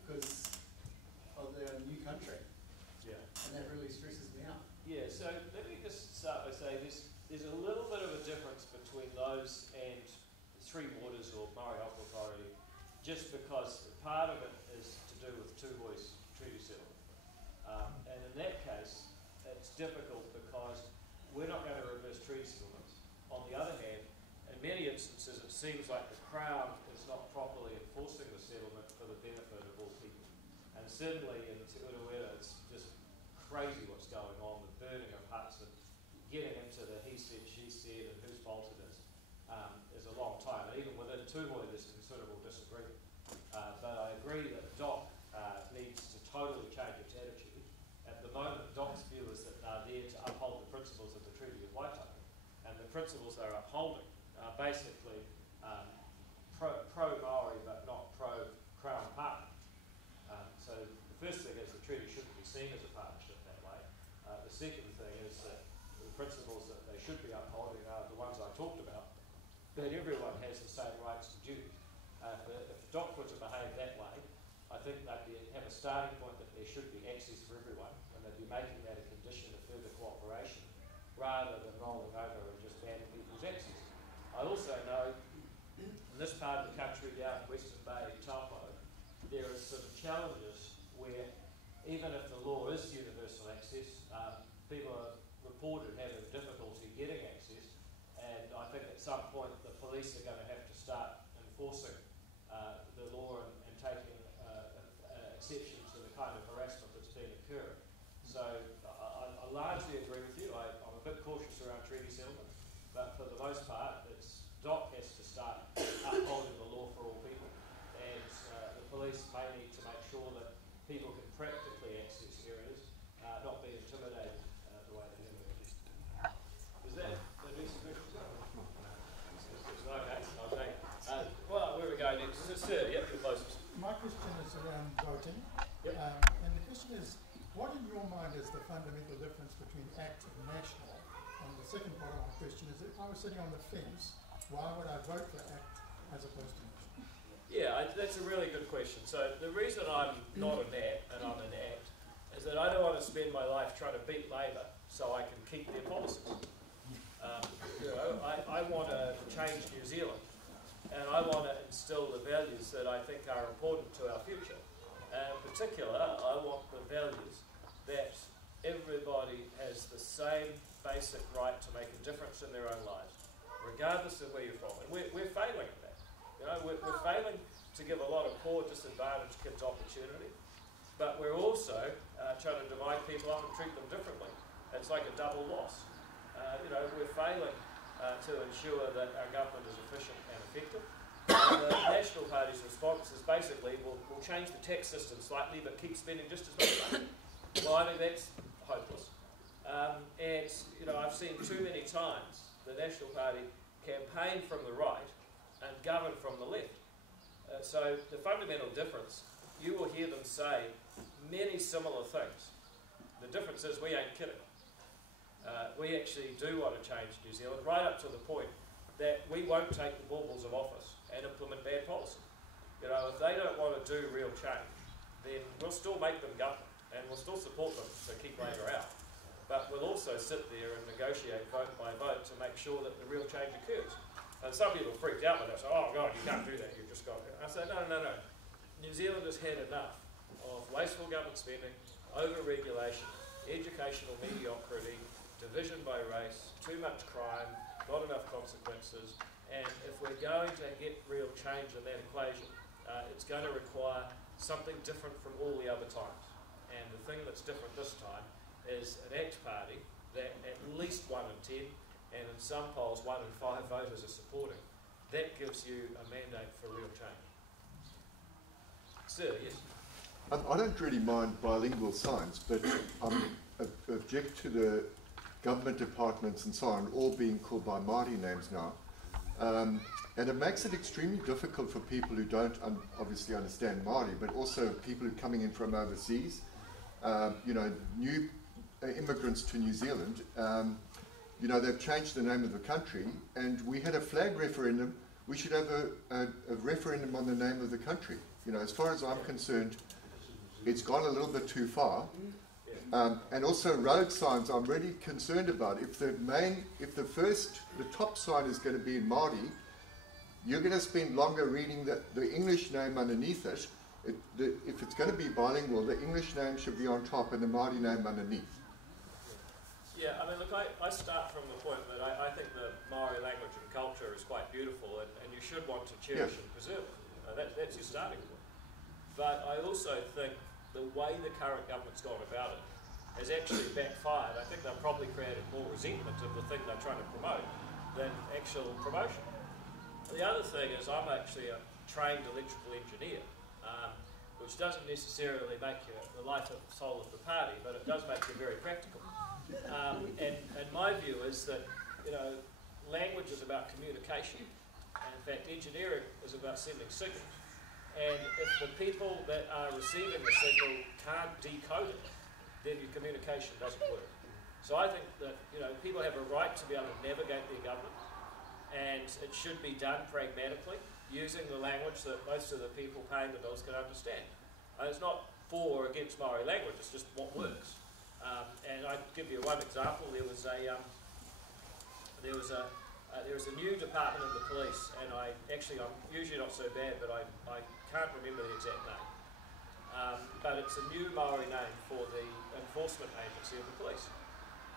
because of their new country. Yeah. And that really stresses me out. Yeah, so let me just start by saying there's a little bit of a difference between those and Three Waters or Murray Health Authority, just because part of it is to do with Tuhoe's treaty settlement. And in that case, it's difficult because we're not going to reverse treaty settlements. On the other hand, in many instances, it seems like the Crown is not properly enforcing the settlement for the benefit of all people. And certainly in Te Uruwera, it's just crazy what's going on, the burning of huts and getting into the he said, she said, and whose fault it is a long time. And even within Tuhoe, there's considerable disagreement. But I agree that DOC needs to totally change its attitude. At the moment, DOC's view is that they're there to uphold the principles of the Treaty of Waitangi. And the principles they're upholding are basically pro-Maori but not pro-Crown partner. So the first thing is the treaty shouldn't be seen as a partnership that way. The second thing is that the principles that they should be upholding are the ones I talked about, that everyone has the same rights and duties. If DOC were to behave that way, I think they'd have a starting point that there should be access for everyone, and they'd be making that a condition of further cooperation, rather than rolling over and just banning people's access. I also know in this part of the country, down in Western Bay, Taupo, there are sort of challenges where even if the law is universal access, people are reported having difficulty getting access, and I think at some point the police are going to have to start enforcing the law and taking exception to the kind of harassment that's been occurring. So I largely agree with you. I'm a bit cautious around treaty settlement, but for the most part, DOC has to start upholding the law for all people, and the police may need to make sure that people can practically access areas, not be intimidated the way they have been. Is that address the question? Okay. Well, where are we going next? Sir, yep, you're closest. My question is around voting. Yep. And the question is, what in your mind is the fundamental difference between ACT and national? And the second part of my question is, if I was sitting on the fence, why would I vote for ACT as opposed to national? Yeah, that's a really good question. So the reason I'm not an ACT and I'm an ACT is that I don't want to spend my life trying to beat Labour so I can keep their policies. I want to change New Zealand, and I want to instill the values that I think are important to our future. And in particular, I want the values that everybody has the same basic right to make a difference in their own lives, regardless of where you're from. And we're failing at that. You know, we're failing to give a lot of poor, disadvantaged kids opportunity, but we're also trying to divide people up and treat them differently. It's like a double loss. You know, we're failing to ensure that our government is efficient and effective. And the National Party's response is basically, we'll change the tax system slightly, but keep spending just as much money. Well, I think that's hopeless. And, you know, I've seen too many times the National Party campaign from the right and govern from the left. So the fundamental difference, you will hear them say many similar things. The difference is we ain't kidding. We actually do want to change New Zealand, right up to the point that we won't take the baubles of office and implement bad policy. You know, if they don't want to do real change, then we'll still make them govern, and we'll still support them to keep Labour out. But we'll also sit there and negotiate vote by vote to make sure that the real change occurs. And some people freaked out with that, say, oh God, you can't do that, you've just got to. I said, no. New Zealand has had enough of wasteful government spending, over-regulation, educational mediocrity, division by race, too much crime, not enough consequences, and if we're going to get real change in that equation, it's going to require something different from all the other times. And the thing that's different this time is an ACT party that at least 1 in 10, and in some polls 1 in 5 voters are supporting. That gives you a mandate for real change. Sir, yes? I don't really mind bilingual signs, but I object to the government departments and so on all being called by Māori names now. And it makes it extremely difficult for people who don't obviously understand Māori, but also people who are coming in from overseas, you know, new immigrants to New Zealand. You know, they've changed the name of the country, and we had a flag referendum. We should have a referendum on the name of the country. You know, as far as I'm concerned, it's gone a little bit too far. And also road signs, I'm really concerned about. If the top sign is going to be in Māori, you're going to spend longer reading the English name underneath it. If it's going to be bilingual, the English name should be on top and the Māori name underneath. Yeah, I mean, look, I start from the point that I think the Māori language and culture is quite beautiful, and you should want to cherish and preserve it. That's your starting point. But I also think the way the current government's gone about it has actually backfired. I think they've probably created more resentment of the thing they're trying to promote than actual promotion. The other thing is I'm actually a trained electrical engineer, which doesn't necessarily make you the life and soul of the party, but it does make you very practical. And my view is that, you know, language is about communication, and in fact engineering is about sending signals. And if the people that are receiving the signal can't decode it, then your communication doesn't work. So I think that, you know, people have a right to be able to navigate their government, and it should be done pragmatically, using the language that most of the people paying the bills can understand. And it's not for or against Māori language, it's just what works. And I'd give you one example. There was a new department in the police, and I'm usually not so bad, but I can't remember the exact name. But it's a new Māori name for the enforcement agency of the police.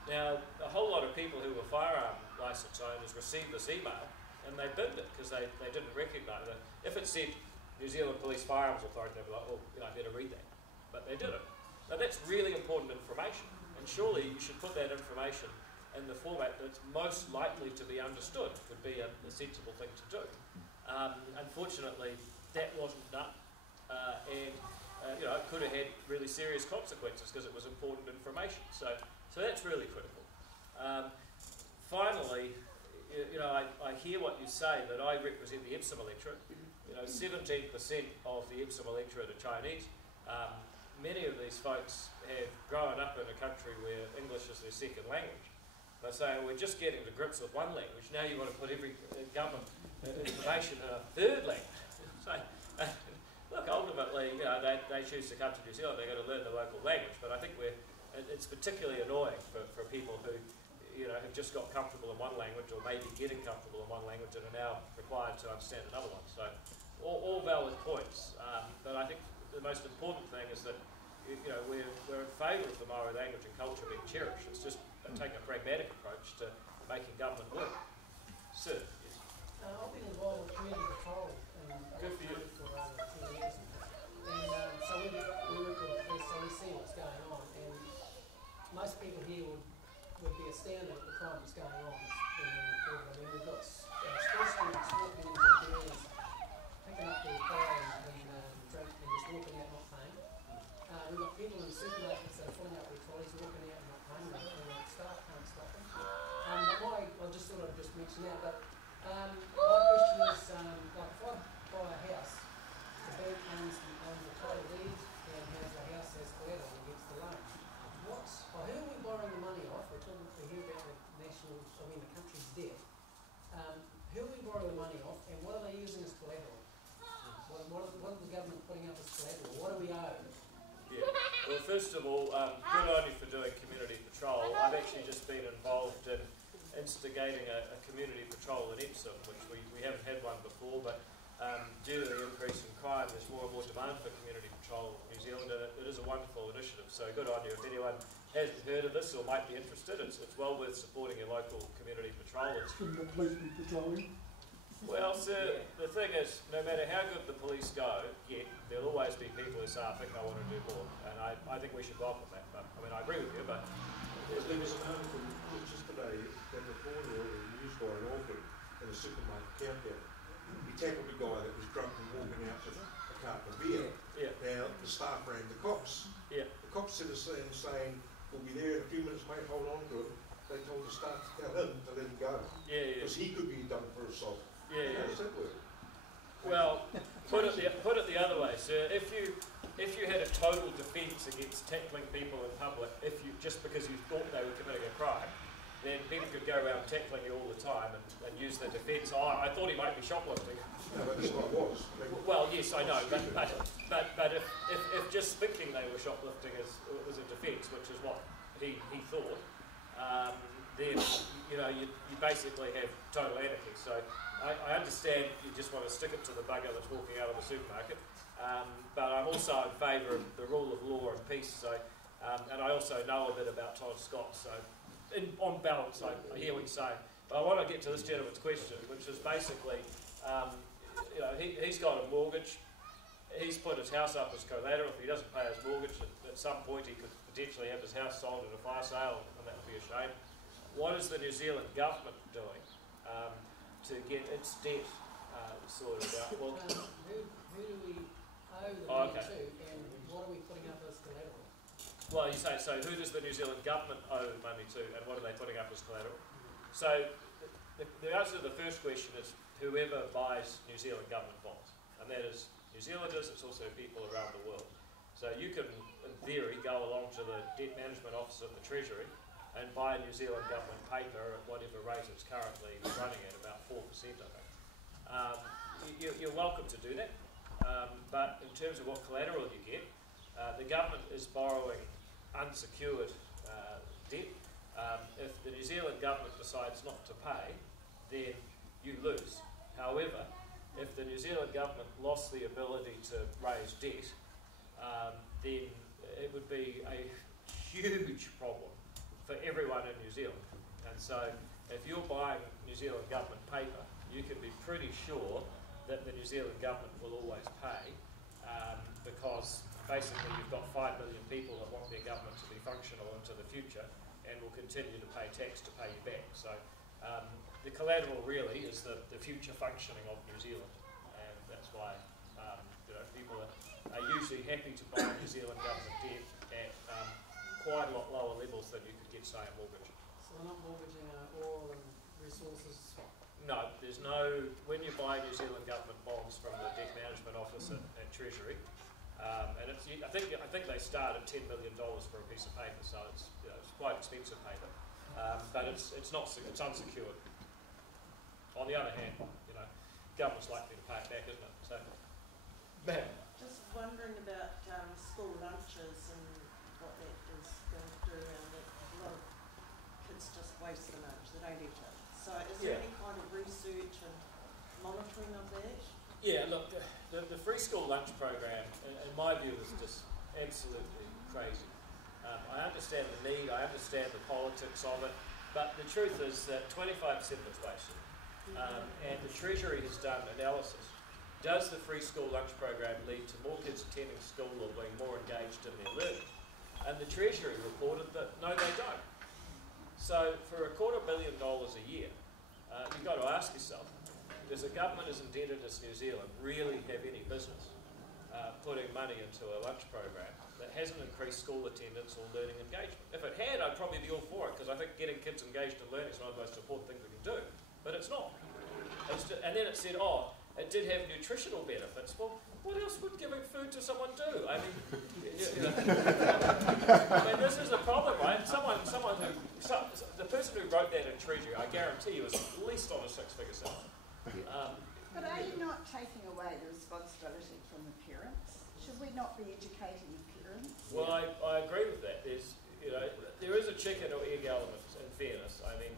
Now, a whole lot of people who were firearm licence owners received this email, and they binned it because they didn't recognise it. If it said New Zealand Police Firearms Authority, they'd be like, oh, you know, I better read that. But they didn't. Now, that's really important information, and surely you should put that information in the format that's most likely to be understood. Would be a sensible thing to do. Unfortunately, that wasn't done, and you know, it could have had really serious consequences because it was important information. So that's really critical. Finally, you know, I hear what you say, that I represent the Epsom electorate. You know, 17% of the Epsom electorate are Chinese. Many of these folks have grown up in a country where English is their second language. They say, we're just getting to grips with one language. Now you want to put every government information in a third language. So, look, ultimately, you know, they choose to come to New Zealand, they're going to learn the local language, but I think it's particularly annoying for people who, you know, have just got comfortable in one language, or maybe getting comfortable in one language and are now required to understand another one. So, all valid points, but I think the most important thing is that we're in favour of the Maori language and culture being cherished. It's just taking a pragmatic approach to making government work. Sir? Yes. I've been involved with community patrol Good for you. for over 10 years. And so we work with the police, so we see what's going on. And most people here would be astounded at the crime that's going on. I mean, we've got school students walking into the buildings, picking up their car and drink and just walking out not paying. We've got people in supermarkets that are filling up their trolleys, walking out and not paying, and the staff can't stop them. I just thought I'd just mention that, but my question is, like if I buy a house, the bank owns the title deed and has the house as collateral against the loan. Who are we borrowing the money off? We're talking here about the country's debt. Who are we borrowing the money off, and what are they using as collateral? What is the government putting up as collateral? What do we owe? Yeah. Well, first of all, good on you for doing community patrol. I've actually just been involved in instigating a community patrol in Epsom, which we haven't had one before, but due to the increase in crime, there's more and more demand for community patrol in New Zealand, and it is a wonderful initiative. So good on you. If anyone hasn't heard of this or might be interested, it's well worth supporting your local community patrol. Shouldn't the police be patrolling? Well, sir, the thing is, no matter how good the police go, there'll always be people who say, I think I want to do more. And I think we should welcome that. But, I mean, I agree with you, but... There was an article just today, that reporter or a news guy in Auckland in a supermarket countdown. He tackled a guy that was drunk and walking out with a carton of beer. Yeah. Now, the staff rang the cops. Yeah. The cops said saying, we'll be there in a few minutes, mate, hold on to him. They told the staff to tell him to let him go. Yeah. Because he could be done for assault. Yeah. How does that work? Well, put it the other way, sir. If you had a total defence against tackling people in public, just because you thought they were committing a crime, then people could go around tackling you all the time and use the defence. Oh, I thought he might be shoplifting. No, but that's what it was. Well, yes, I know, but if just thinking they were shoplifting was a defence, which is what he thought, then you basically have total anarchy. So I understand you just want to stick it to the bugger that's walking out of the supermarket, but I'm also in favour of the rule of law and peace. So, and I also know a bit about Todd Scott. So, on balance, I hear what you're saying. But I want to get to this gentleman's question, which is basically, he's got a mortgage. He's put his house up as collateral. If he doesn't pay his mortgage, at some point he could potentially have his house sold at a fire sale, and that would be a shame. What is the New Zealand government doing to get its debt sorted out? Well, who do we owe the money to, and what are we putting up as collateral? Well, you say, so who does the New Zealand government owe money to, and what are they putting up as collateral? So the answer to the first question is whoever buys New Zealand government bonds, and that is New Zealanders, it's also people around the world. So you can, in theory, go along to the Debt Management Office of the Treasury and buy New Zealand government paper at whatever rate it's currently running at, about 4%, I think. You're welcome to do that, but in terms of what collateral you get, the government is borrowing unsecured debt. If the New Zealand government decides not to pay, then you lose. However, if the New Zealand government lost the ability to raise debt, then it would be a huge problem for everyone in New Zealand. And so if you're buying New Zealand government paper, you can be pretty sure that the New Zealand government will always pay, because basically you've got 5 million people that want their government to be functional into the future and will continue to pay tax to pay you back. So the collateral really is the future functioning of New Zealand, and that's why people are usually happy to buy New Zealand government debt at quite a lot lower levels than you could get, say, a mortgage. So we're not mortgaging oil and resources? No, there's no, when you buy New Zealand government bonds from the Debt Management Office at Treasury, and it's, I think they start at $10 million for a piece of paper, so it's quite expensive paper, but it's unsecured. On the other hand, government's likely to pay it back, isn't it? So, ma'am. Just wondering about school lunches and what that is going to do, and that a lot of kids just waste the lunch, they don't eat it. So is there any kind of research and monitoring of that? Yeah, look, the free school lunch program, in my view, is just absolutely crazy. I understand the need, I understand the politics of it, but the truth is that 25% of it's wasted. And the Treasury has done analysis. Does the free school lunch program lead to more kids attending school or being more engaged in their learning? And the Treasury reported that no, they don't. So for $250 million a year, you've got to ask yourself, does a government as indebted as New Zealand really have any business putting money into a lunch program that hasn't increased school attendance or learning engagement? If it had, I'd probably be all for it, because I think getting kids engaged in learning is one of the most important things we can do. But it's not. And then it said, oh, it did have nutritional benefits. Well, what else would giving food to someone do? I mean, I mean, this is a problem, right? The person who wrote that in Treasury, I guarantee you, is at least on a six-figure salary. But are you not taking away the responsibility from the parents? Should we not be educating the parents? Well, I agree with that. There is a chicken or egg element, in fairness. I mean,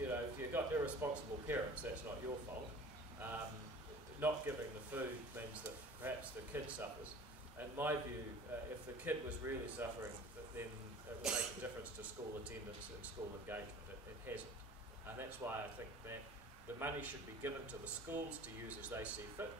if you've got irresponsible parents, that's not your fault. Not giving the food means that perhaps the kid suffers. In my view, if the kid was really suffering, then it would make a difference to school attendance and school engagement. It hasn't. And that's why I think that the money should be given to the schools to use as they see fit.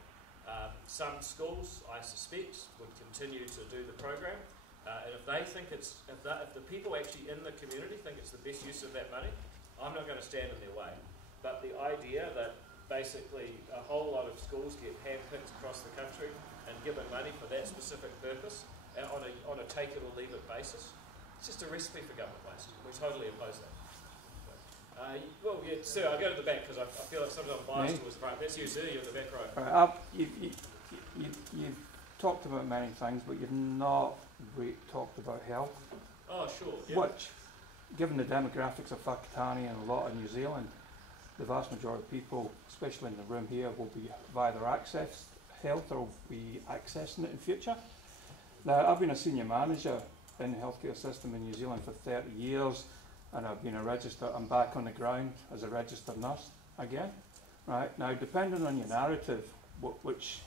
Some schools, I suspect, would continue to do the program. And if they think if the people actually in the community think it's the best use of that money, I'm not going to stand in their way. But the idea that basically a whole lot of schools get handpicked across the country and given money for that specific purpose on a take it or leave it basis, it's just a recipe for government waste. We totally oppose that. Well, yeah, sir, I'll go to the back because I feel like sometimes I'm biased towards the front. That's you, sir, you're in the back row. Right, you've talked about many things, but you've not talked about health. Oh, sure. Yeah. Which, given the demographics of Whakatane and a lot of New Zealand, the vast majority of people, especially in the room here, will be either access health or will be accessing it in future. Now, I've been a senior manager in the healthcare system in New Zealand for 30 years, and I've been I'm back on the ground as a registered nurse again. Right now, depending on your narrative, which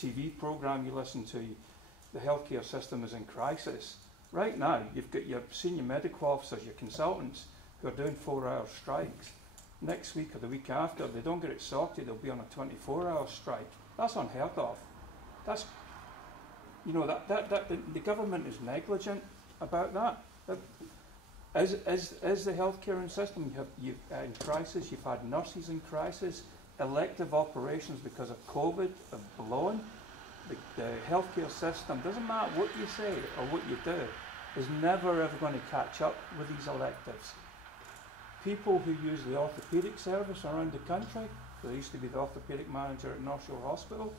TV program you listen to, the healthcare system is in crisis. Right now, you've got your senior medical officers, your consultants, who are doing 4-hour strikes. Next week or the week after, if they don't get it sorted, they'll be on a 24-hour strike. That's unheard of. That's, the government is negligent about that. As the healthcare system, you've in crisis, you've had nurses in crisis, elective operations because of COVID have blown. The healthcare system, doesn't matter what you say or what you do, is never ever going to catch up with these electives. People who use the orthopaedic service around the country, so I used to be the orthopaedic manager at North Shore Hospital,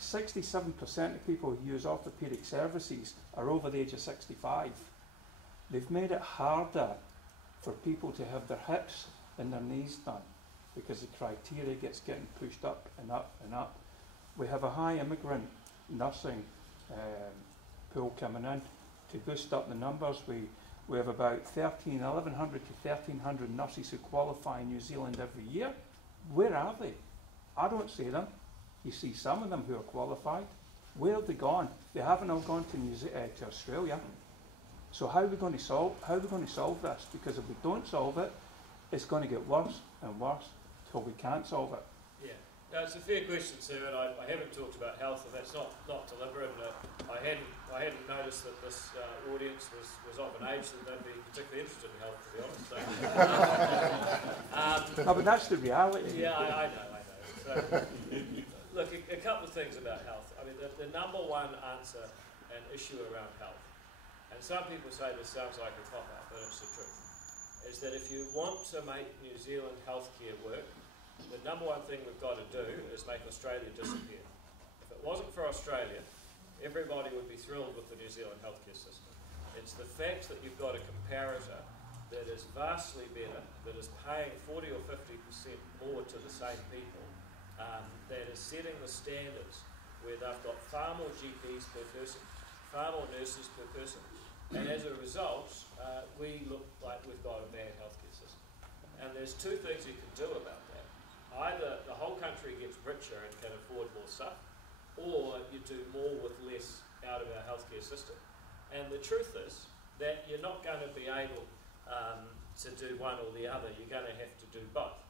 67% of people who use orthopaedic services are over the age of 65. They've made it harder for people to have their hips and their knees done because the criteria gets getting pushed up and up and up. We have a high immigrant nursing pool coming in. To boost up the numbers, we have about 1,100 to 1,300 nurses who qualify in New Zealand every year. Where are they? I don't see them. You see some of them who are qualified. Where have they gone? They haven't all gone to Australia. So how are we going to solve this? Because if we don't solve it, it's going to get worse and worse till we can't solve it. Yeah, no, it's a fair question, sir, and I haven't talked about health, and that's not deliberate. I hadn't noticed that this audience was of an age that they'd be particularly interested in health, to be honest. So, no, but that's the reality. Yeah, I know. So, look, a couple of things about health. I mean, the number one answer and issue around health, and some people say this sounds like a cop-out, but it's the truth, is that if you want to make New Zealand healthcare work, the number one thing we've got to do is make Australia disappear. If it wasn't for Australia, everybody would be thrilled with the New Zealand healthcare system. It's the fact that you've got a comparator that is vastly better, that is paying 40 or 50% more to the same people, that is setting the standards where they've got far more GPs per person, far more nurses per person, and as a result, we look like we've got a bad healthcare system. And there's two things you can do about that. Either the whole country gets richer and can afford more stuff, or you do more with less out of our healthcare system. And the truth is that you're not going to be able to do one or the other. You're going to have to do both.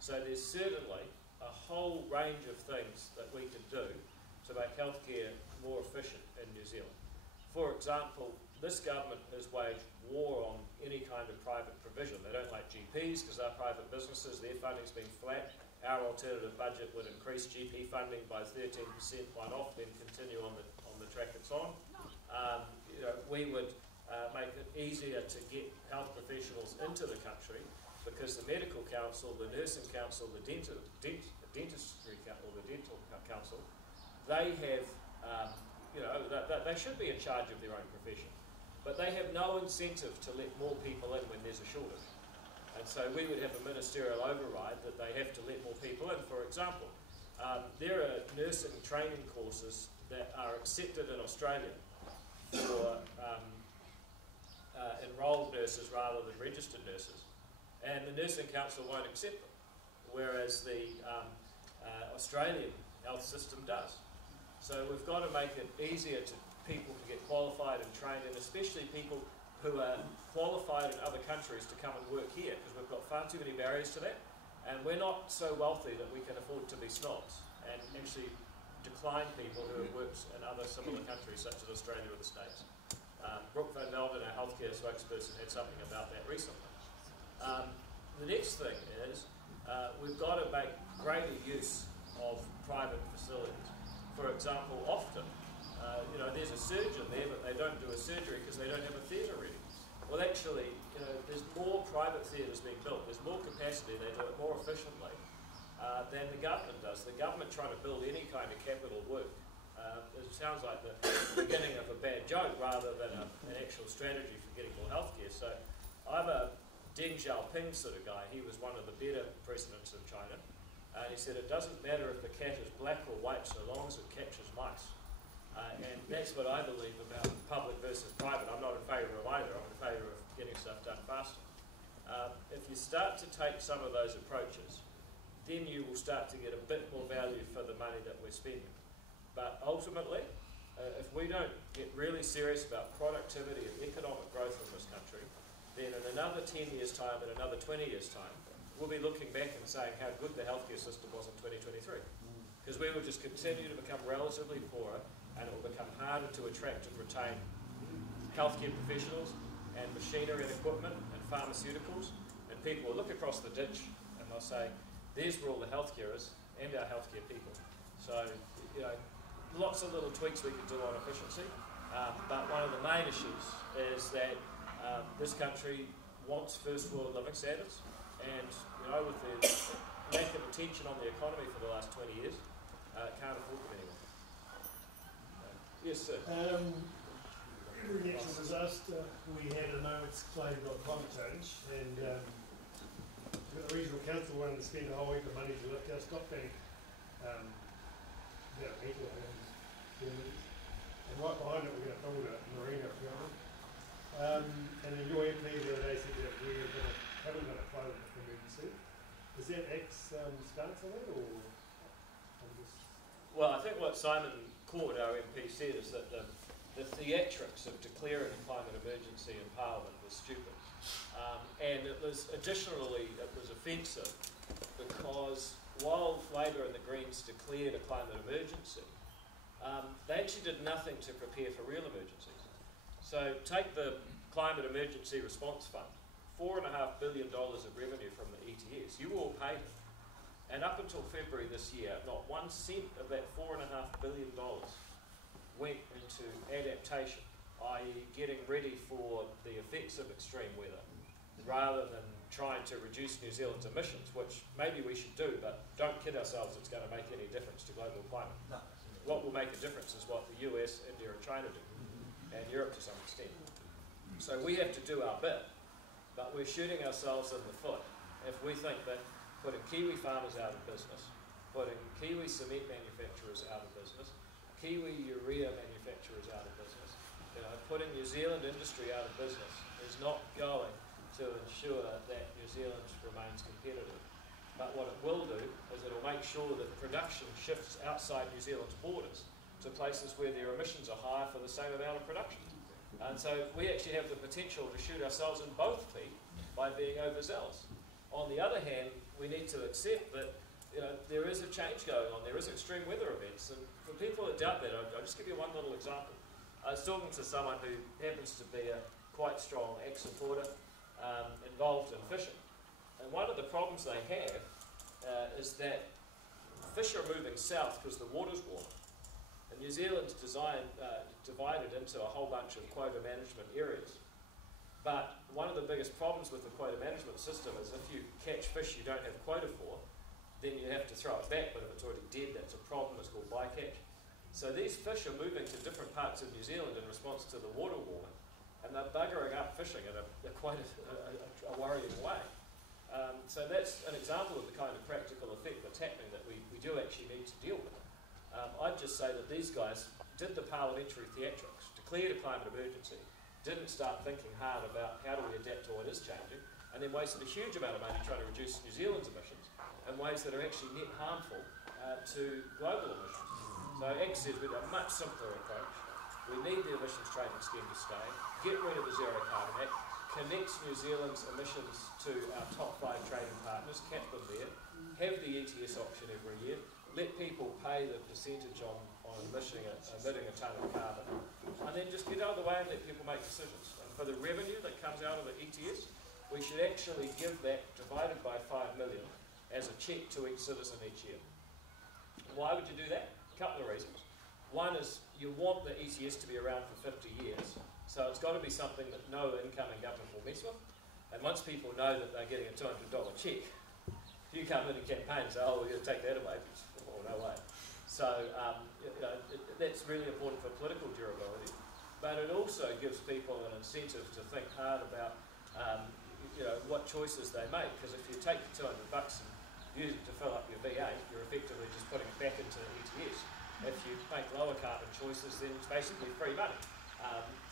So there's certainly a whole range of things that we can do to make healthcare more efficient in New Zealand. For example, this government has waged war on any kind of private provision. They don't like GPs because they're private businesses. Their funding's been flat. Our alternative budget would increase GP funding by 13% one-off, then continue on the track it's on. We would make it easier to get health professionals into the country because the Medical Council, the Nursing Council, the Dentistry Council, or the Dental Council, they have, they should be in charge of their own profession, but they have no incentive to let more people in when there's a shortage. And so we would have a ministerial override that they have to let more people in. For example, there are nursing training courses that are accepted in Australia for enrolled nurses rather than registered nurses, and the Nursing Council won't accept them, whereas the Australian health system does. So we've got to make it easier to people to get qualified and trained, and especially people who are qualified in other countries to come and work here, because we've got far too many barriers to that, and we're not so wealthy that we can afford to be snobs and actually decline people who have worked in other similar countries such as Australia or the States. Brooke Van Velden, our healthcare spokesperson, had something about that recently. The next thing is we've got to make greater use of private facilities. For example, often, there's a surgeon there, but they don't do a surgery because they don't have a theatre ready. Well, actually, there's more private theatres being built. There's more capacity. They do it more efficiently than the government does. The government trying to build any kind of capital work. It sounds like the beginning of a bad joke rather than an actual strategy for getting more healthcare. So I'm a Deng Xiaoping sort of guy. He was one of the better presidents of China. And he said it doesn't matter if the cat is black or white so long as it captures mice. And that's what I believe about public versus private. I'm not in favour of either. I'm in favour of getting stuff done faster. If you start to take some of those approaches, then you will start to get a bit more value for the money that we're spending. But ultimately, if we don't get really serious about productivity and economic growth in this country, then in another 10 years' time, in another 20 years' time, we'll be looking back and saying how good the healthcare system was in 2023. Because we will just continue to become relatively poorer, and it will become harder to attract and retain healthcare professionals and machinery and equipment and pharmaceuticals. And people will look across the ditch and they'll say, there's where all the healthcare is and our healthcare people. So, lots of little tweaks we can do on efficiency. But one of the main issues is that this country wants first world living standards. And, with the lack of attention on the economy for the last 20 years, can't afford them anymore. Yes, sir. Natural disaster, we had a moment's claim on climate change, and the regional council wanted to spend a whole heap of money to lift our stock bank. And right behind it, we're going to build a marina pyramid. And then your MP the other day said that we haven't got a climate emergency. Is that X stance on it, or? Well, I think what Simon Court, our MP, said is that the theatrics of declaring a climate emergency in Parliament was stupid. And it was offensive because while Labor and the Greens declared a climate emergency, they actually did nothing to prepare for real emergencies. So take the Climate Emergency Response Fund, $4.5 billion of revenue from the ETS. You all paid it. And up until February this year, not 1 cent of that $4.5 billion went into adaptation, i.e. getting ready for the effects of extreme weather, rather than trying to reduce New Zealand's emissions, which maybe we should do, but don't kid ourselves it's going to make any difference to global climate. No. What will make a difference is what the US, India and China do, and Europe to some extent. So we have to do our bit, but we're shooting ourselves in the foot if we think that putting Kiwi farmers out of business, putting Kiwi cement manufacturers out of business, Kiwi urea manufacturers out of business, putting New Zealand industry out of business is not going to ensure that New Zealand remains competitive. But what it will do is it will make sure that production shifts outside New Zealand's borders to places where their emissions are higher for the same amount of production. And so we actually have the potential to shoot ourselves in both feet by being overzealous. On the other hand, we need to accept that there is a change going on. There is extreme weather events. And for people that doubt that, I'll just give you one little example. I was talking to someone who happens to be a quite strong ag-supporter involved in fishing. And one of the problems they have is that fish are moving south because the water's warmer. And New Zealand's divided into a whole bunch of quota management areas. But one of the biggest problems with the quota management system is if you catch fish you don't have quota for, then you have to throw it back, but if it's already dead, that's a problem. It's called bycatch. So these fish are moving to different parts of New Zealand in response to the water warming, and they're buggering up fishing in quite a worrying way. So that's an example of the kind of practical effect that's happening that we do actually need to deal with. I'd just say that these guys did the parliamentary theatrics, declared a climate emergency, didn't start thinking hard about how do we adapt to what is changing, and then wasted a huge amount of money trying to reduce New Zealand's emissions in ways that are actually net harmful to global emissions. So Ag says we've got a much simpler approach. We need the emissions trading scheme to stay, get rid of the Zero Carbon Act, connect New Zealand's emissions to our top 5 trading partners, cap them there, have the ETS auction every year, let people pay the percentage on emitting a tonne of carbon, and then just get out of the way and let people make decisions. And for the revenue that comes out of the ETS, we should actually give that divided by 5 million as a cheque to each citizen each year. Why would you do that? A couple of reasons. One is you want the ETS to be around for 50 years, so it's got to be something that no incoming government will mess with. And once people know that they're getting a $200 cheque, if you come in and campaign and say, oh, we're going to take that away, oh, no way. So that's really important for political durability, but it also gives people an incentive to think hard about what choices they make, because if you take the $200 and use it to fill up your V8, you're effectively just putting it back into the ETS. If you make lower carbon choices, then it's basically free money.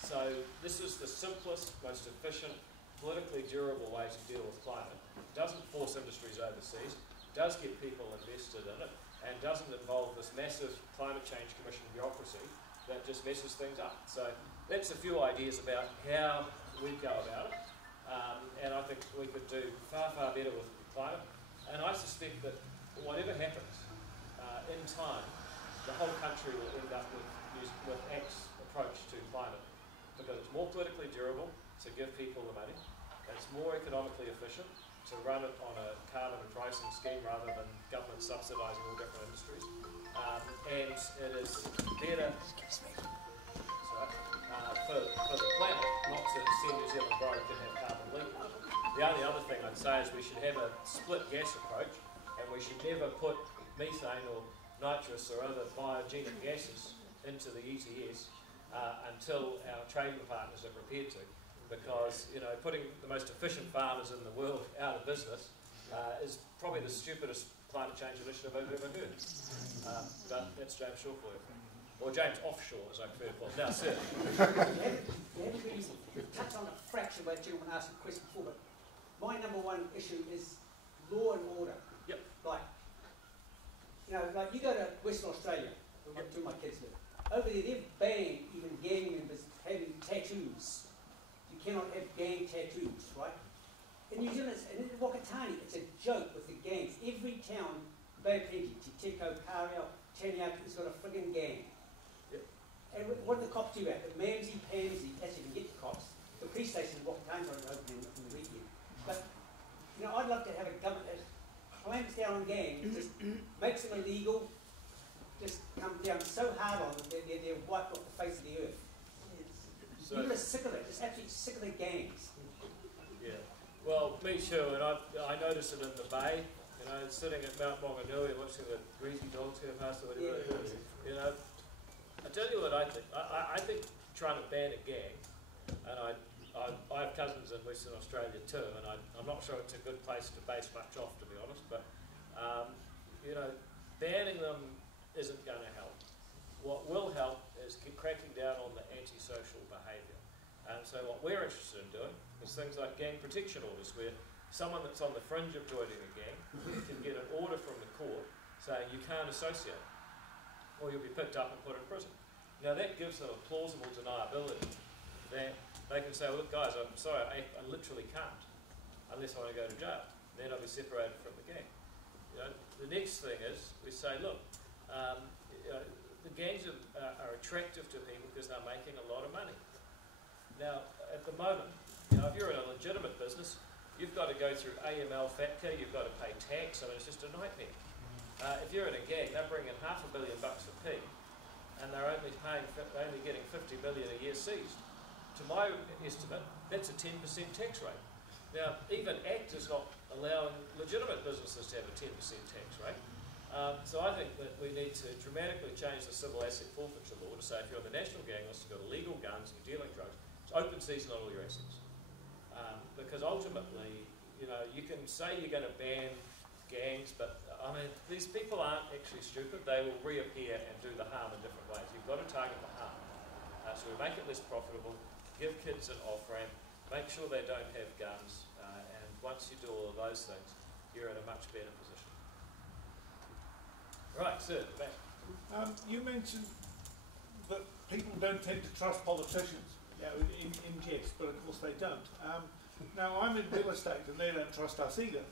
So this is the simplest, most efficient, politically durable way to deal with climate. It doesn't force industries overseas, does get people invested in it, and doesn't involve this massive climate change commission bureaucracy that just messes things up. So that's a few ideas about how we go about it. And I think we could do far, far better with climate. And I suspect that whatever happens, in time, the whole country will end up with ACT's approach to climate, because it's more politically durable to give people the money, it's more economically efficient to run it on a carbon and pricing scheme rather than government subsidising all different industries, and it is better for the planet not to send New Zealand broke and have carbon leakage. The only other thing I'd say is we should have a split gas approach, and we should never put methane or nitrous or other biogenic gases into the ETS until our trading partners are prepared to, because putting the most efficient farmers in the world out of business is probably the stupidest climate change initiative I've ever heard. But that's James Shaw for you. Or James Offshore, as I prefer to call him. Now, sir. You touched on a fraction of what the gentleman asked a question before, but my number one issue is law and order. Yep. Like you go to Western Australia, where two of my kids live. Over there, they've banned even gang members having tattoos. You cannot have gang tattoos, right? In New Zealand, and in Whakatane, it's a joke with the gangs. Every town, Bay of Plenty, Te Teko, Kario, Taniaki, has got a friggin' gang. Yep. And what do the cops do about it? Mamsy, Pamsy, as you can get the cops. The police station in Whakatane's open in the weekend. But, I'd love to have a government that clamps down on gangs, just makes them illegal, just come down so hard on them that they're wiped off the face of the earth. People are sick of it, just absolutely sick of the gangs. Yeah, well, me too, and I notice it in the Bay, sitting at Mount Maunganui watching the greasy dogs go past or whatever. Yeah. I tell you what I think. I think trying to ban a gang, and I have cousins in Western Australia too, and I'm not sure it's a good place to base much off, to be honest, but banning them isn't going to help. What will help is cracking down on the antisocial behaviour. And so what we're interested in doing is things like gang protection orders, where someone that's on the fringe of joining a gang can get an order from the court saying you can't associate. or you'll be picked up and put in prison. Now that gives them a plausible deniability that they can say, well, look guys, I'm sorry, I literally can't, unless I want to go to jail. Then I'll be separated from the gang. You know, the next thing is, we say, look, you know, the gangs are attractive to people because they're making a lot of money. Now, at the moment, you know, if you're in a legitimate business, you've got to go through AML, FATCA, you've got to pay tax. I mean, it's just a nightmare. If you're in a gang, they're bringing $500 million for P, and they're only getting 50 million a year seized. To my estimate, that's a 10% tax rate. Now, even ACT is not allowing legitimate businesses to have a 10% tax rate. So I think that we need to dramatically change the civil asset forfeiture law to say if you're on the national gang list, you've got illegal guns, you're dealing drugs, it's open season on all your assets. Because ultimately, you know, you can say you're going to ban gangs, but I mean, these people aren't actually stupid. They will reappear and do the harm in different ways. You've got to target the harm. So we make it less profitable, give kids an off-ramp, make sure they don't have guns, and once you do all of those things, you're in a much better position. Right, sir, back. You mentioned that people don't tend to trust politicians, you know, in jest, but of course they don't. Now, I'm in real estate and they don't trust us either.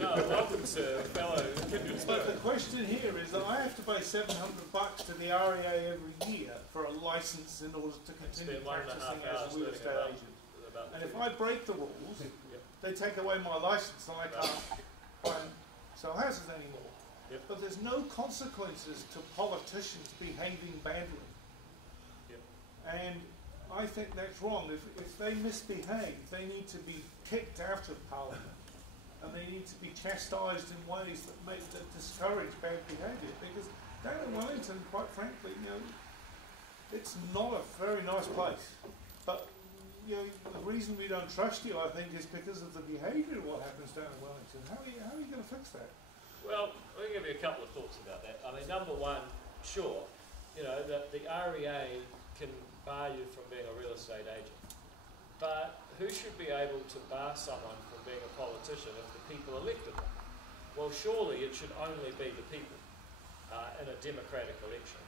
No, welcome, sir, fellow kindred spirit. But the question here is that I have to pay $700 to the REA every year for a license in order to continue practicing as a real estate agent. And if I break the rules, they take away my license and I can't buy and sell houses anymore. But there's no consequences to politicians behaving badly. And I think that's wrong. If they misbehave, they need to be kicked out of Parliament, and they need to be chastised in ways that discourage bad behaviour. Because down in Wellington, quite frankly, you know, it's not a very nice place. But you know, the reason we don't trust you, I think, is because of the behaviour of what happens down in Wellington. How are you going to fix that? Well, let me give you a couple of thoughts about that. I mean, number one, sure, you know, that the REA can bar you from being a real estate agent. But who should be able to bar someone from being a politician if the people elected them? Well, surely it should only be the people in a democratic election.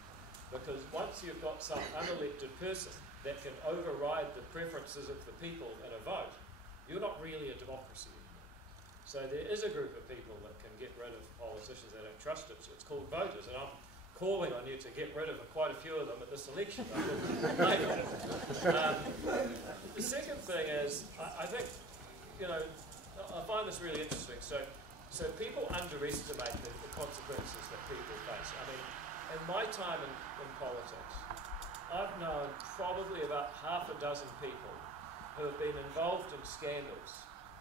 Because once you've got some unelected person that can override the preferences of the people in a vote, you're not really a democracy. So there is a group of people that can get rid of politicians they don't trust. It's called voters, and I'm calling on you to get rid of quite a few of them at this election. The second thing is, I think, you know, I find this really interesting. So people underestimate the consequences that people face. I mean, in my time in politics, I've known probably about half a dozen people who have been involved in scandals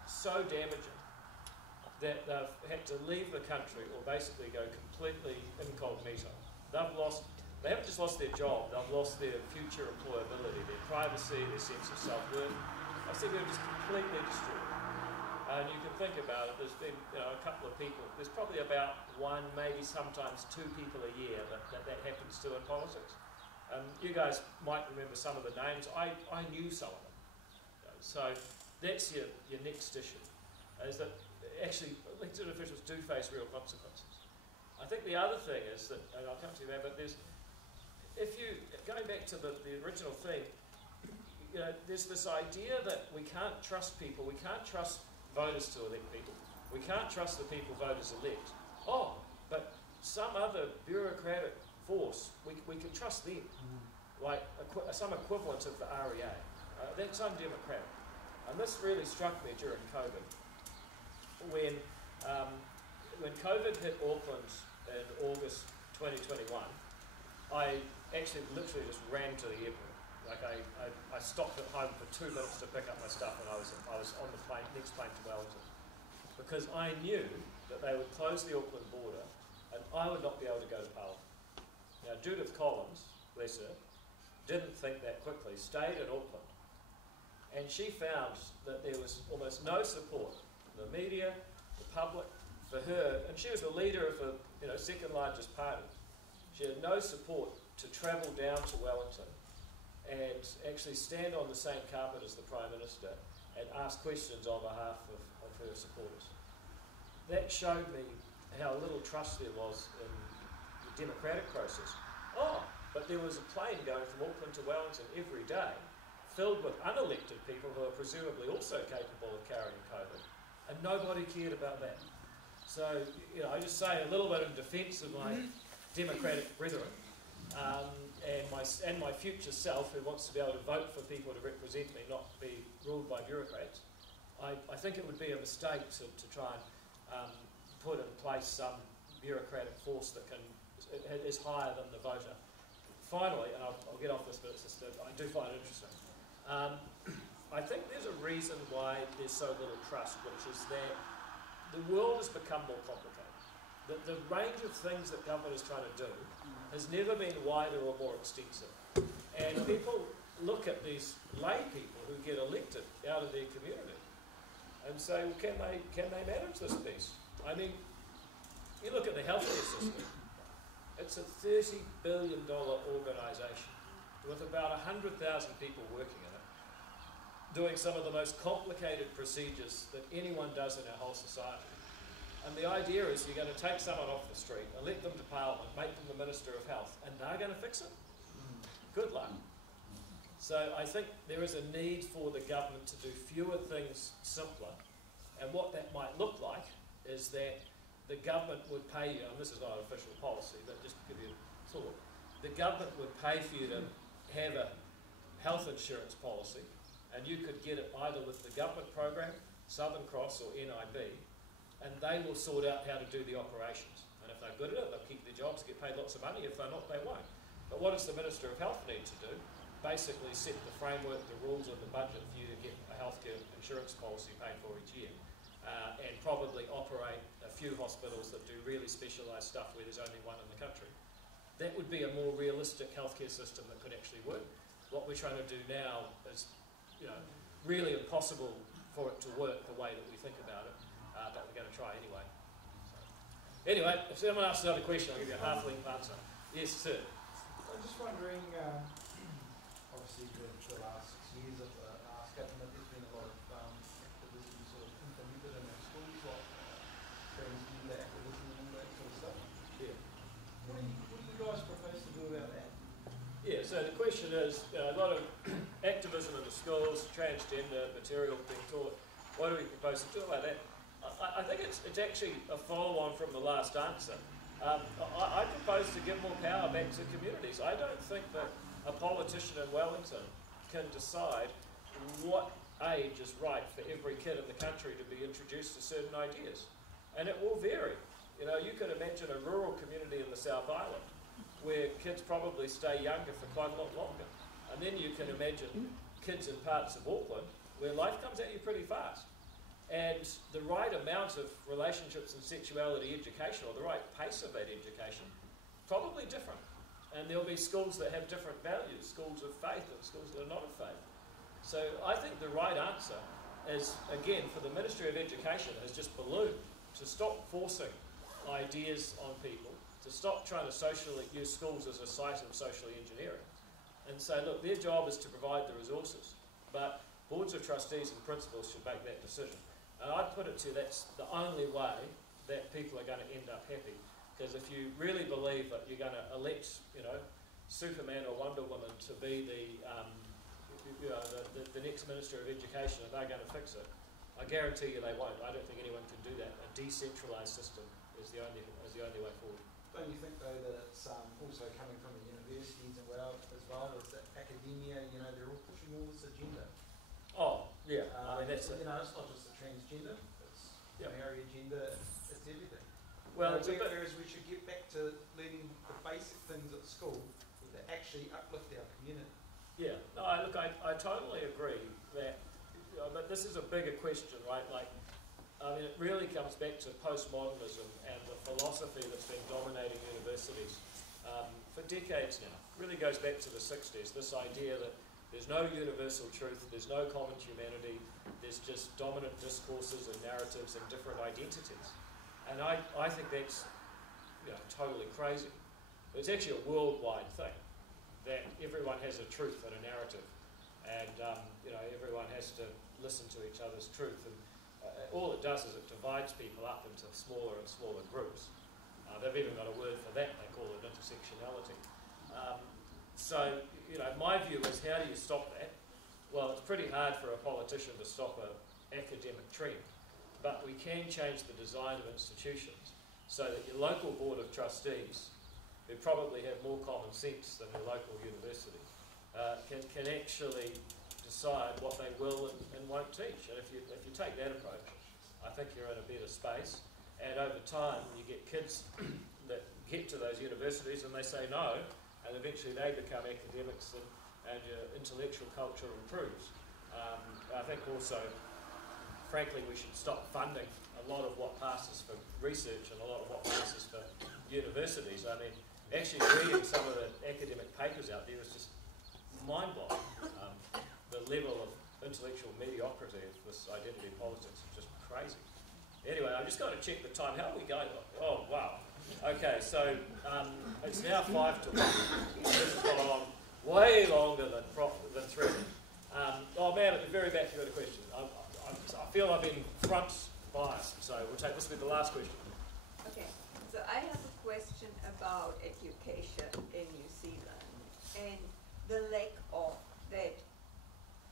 so damaging that they've had to leave the country or basically go completely incognito. They haven't just lost their job, they've lost their future employability, their privacy, their sense of self-worth. I've seen them just completely destroyed. And you can think about it, there's been, you know, a couple of people, there's probably about one, maybe sometimes two people a year that happens to in politics. You guys might remember some of the names. I knew some of them. So that's your next issue, is that actually elected officials do face real consequences. I think the other thing is that, and I'll come to you there, but going back to the original theme, you know, there's this idea that we can't trust people, we can't trust voters to elect people, we can't trust the people voters elect. Oh, but some other bureaucratic force, we can trust them, like some equivalent of the REA. That's undemocratic. And this really struck me during COVID. When COVID hit Auckland in August 2021, I actually literally just ran to the airport. Like I stopped at home for 2 minutes to pick up my stuff, and I was on the next plane to Wellington, because I knew that they would close the Auckland border, and I would not be able to go to Parliament. Now Judith Collins, bless her, didn't think that quickly, stayed in Auckland, and she found that there was almost no support from the media, the public, for her, and she was the leader of the second largest party. She had no support to travel down to Wellington and actually stand on the same carpet as the Prime Minister and ask questions on behalf of her supporters. That showed me how little trust there was in the democratic process. Oh, but there was a plane going from Auckland to Wellington every day, filled with unelected people who are presumably also capable of carrying COVID, and nobody cared about that. So, I just say a little bit in defence of my democratic brethren, and my future self, who wants to be able to vote for people to represent me, not be ruled by bureaucrats. I think it would be a mistake to try and put in place some bureaucratic force that is higher than the voter. Finally, and I'll get off this, but it's just that I do find it interesting. I think there's a reason why there's so little trust, which is that the world has become more complicated. The range of things that government is trying to do has never been wider or more extensive. And people look at these lay people who get elected out of their community and say, well, can they manage this piece? I mean, you look at the healthcare system. It's a $30 billion organisation with about 100,000 people working in it, doing some of the most complicated procedures that anyone does in our whole society. And the idea is you're going to take someone off the street, elect them to Parliament, make them the Minister of Health, and they're going to fix it? Good luck. So I think there is a need for the government to do fewer things simpler. And what that might look like is that the government would pay you, and this is not an official policy, but just to give you a thought, the government would pay for you to have a health insurance policy, and you could get it either with the government program, Southern Cross or NIB, and they will sort out how to do the operations. And if they're good at it, they'll keep their jobs, get paid lots of money. If they're not, they won't. But what does the Minister of Health need to do? Basically set the framework, the rules and the budget for you to get a healthcare insurance policy paid for each year. And probably operate a few hospitals that do really specialised stuff where there's only one in the country. That would be a more realistic healthcare system that could actually work. What we're trying to do now is, really impossible for it to work the way that we think about it, but we're going to try anyway. So, anyway, if someone asks another question, I'll give you a half-length answer. Yes, sir. I'm just wondering, obviously the last 6 years of the last government, there's been a lot of activism sort of implemented in our schools, like transgender activism and all that sort of stuff. Yeah. What do you guys propose to do about that? Yeah, so the question is, a lot of activism in the schools, transgender material being taught. What do we propose to do about that? I think it's actually a follow-on from the last answer. I propose to give more power back to communities. I don't think that a politician in Wellington can decide what age is right for every kid in the country to be introduced to certain ideas. And it will vary. You could imagine a rural community in the South Island where kids probably stay younger for quite a lot longer. And then you can imagine kids in parts of Auckland where life comes at you pretty fast. And the right amount of relationships and sexuality education, or the right pace of that education, probably different. And there'll be schools that have different values, schools of faith and schools that are not of faith. So I think the right answer is, again, for the Ministry of Education has just ballooned to stop forcing ideas on people, to stop trying to use schools as a site of social engineering, and say, look, their job is to provide the resources, but boards of trustees and principals should make that decision. And I'd put it to that's the only way that people are going to end up happy. Because if you really believe that you're going to elect, Superman or Wonder Woman to be the next Minister of Education and they're going to fix it, I guarantee you they won't. I don't think anyone can do that. A decentralised system is the only way forward. Don't you think, though, that it's also coming from the universities as well as that academia, they're all pushing all this agenda? Oh, yeah. I mean, that's it's not just the transgender, it's marriage agenda, it's everything. Well, whereas we should get back to learning the basic things at school that actually uplift our community. Yeah. No, look, I totally agree that, but this is a bigger question, right? It really comes back to postmodernism and the philosophy that's been dominating universities for decades now. It really goes back to the 60s, this idea that there's no universal truth, there's no common humanity, there's just dominant discourses and narratives and different identities. And I think that's totally crazy. But it's actually a worldwide thing, that everyone has a truth and a narrative, and everyone has to listen to each other's truth. And all it does is it divides people up into smaller and smaller groups. They've even got a word for that, they call it intersectionality. So, you know, my view is, how do you stop that? Well, it's pretty hard for a politician to stop an academic trend, but we can change the design of institutions so that your local board of trustees, who probably have more common sense than your local university, can actually decide what they will and won't teach. And if you take that approach, I think you're in a better space. And over time, you get kids that get to those universities and they say no, and eventually they become academics, and your intellectual culture improves. I think also, frankly, we should stop funding a lot of what passes for research and a lot of what passes for universities. I mean, actually reading some of the academic papers out there is just mind-blowing. The level of intellectual mediocrity of this identity politics is just crazy. Anyway, I've just got to check the time. How are we going? Oh, wow. Okay, so it's now 5 to 1. This has gone on way longer than 3. Oh man, at the very back you've got a question. I feel I've been front biased, so we'll take this with the last question. Okay, so I have a question about education in New Zealand and the lack of that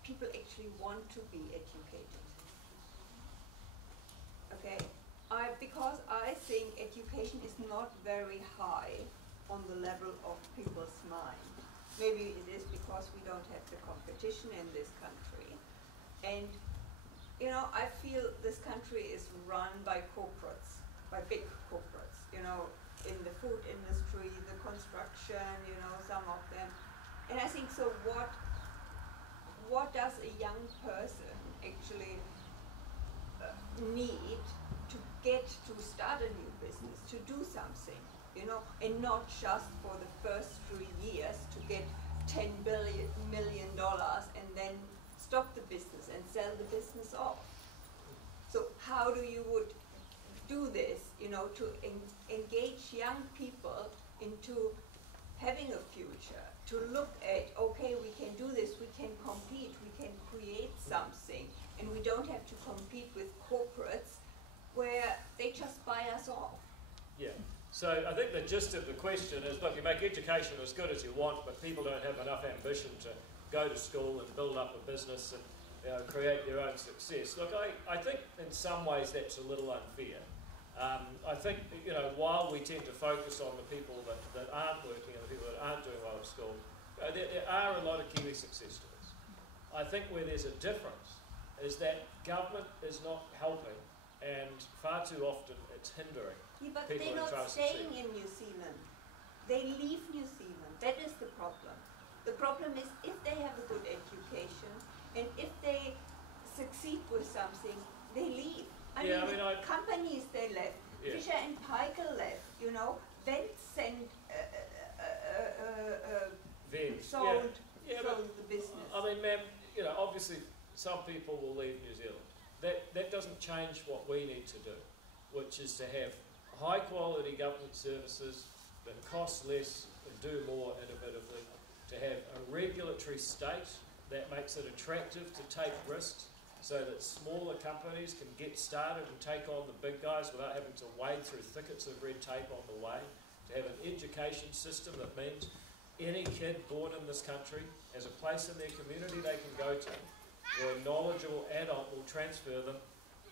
people actually want to be educated. Okay, because I think education is not very high on the level of people's mind. Maybe it is because we don't have the competition in this country. And, you know, I feel this country is run by corporates, by big corporates, you know, in the food industry, the construction, you know, some of them. And I think, so what does a young person actually need to get to start a new business, to do something, you know, and not just for the first 3 years to get $10 million and then stop the business and sell the business off. So how do you would do this, you know, to engage young people into having a future, to look at, okay, we can do this, we can compete, we can create something, and we don't have to compete with corporates where they just buy us off. Yeah. So I think the gist of the question is, look, you make education as good as you want, but people don't have enough ambition to go to school and build up a business and, you know, create their own success. Look, I think in some ways that's a little unfair. I think, you know, while we tend to focus on the people that aren't working and the people that aren't doing well at school, there are a lot of Kiwi success stories. I think where there's a difference is that government is not helping, and far too often it's hindering. Yeah, but people they're in not staying in New Zealand. They leave New Zealand. That is the problem. The problem is if they have a good education and if they succeed with something, they leave. I mean, companies they left. Yeah. Fisher and Paykel left. You know, Vincent sold the business. I mean, ma'am, you know, obviously some people will leave New Zealand. That doesn't change what we need to do, which is to have high quality government services that cost less and do more innovatively, to have a regulatory state that makes it attractive to take risks so that smaller companies can get started and take on the big guys without having to wade through thickets of red tape on the way, to have an education system that means any kid born in this country has a place in their community they can go to where a knowledgeable adult will transfer them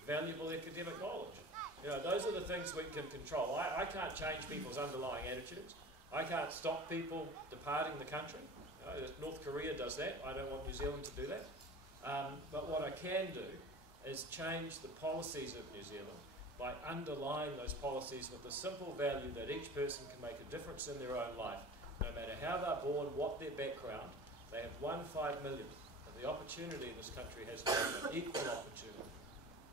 valuable academic knowledge. You know, those are the things we can control. I can't change people's underlying attitudes. I can't stop people departing the country. North Korea does that. I don't want New Zealand to do that. But what I can do is change the policies of New Zealand by underlying those policies with the simple value that each person can make a difference in their own life, no matter how they're born, what their background. They have 1 5 million. And the opportunity in this country has to be an equal opportunity.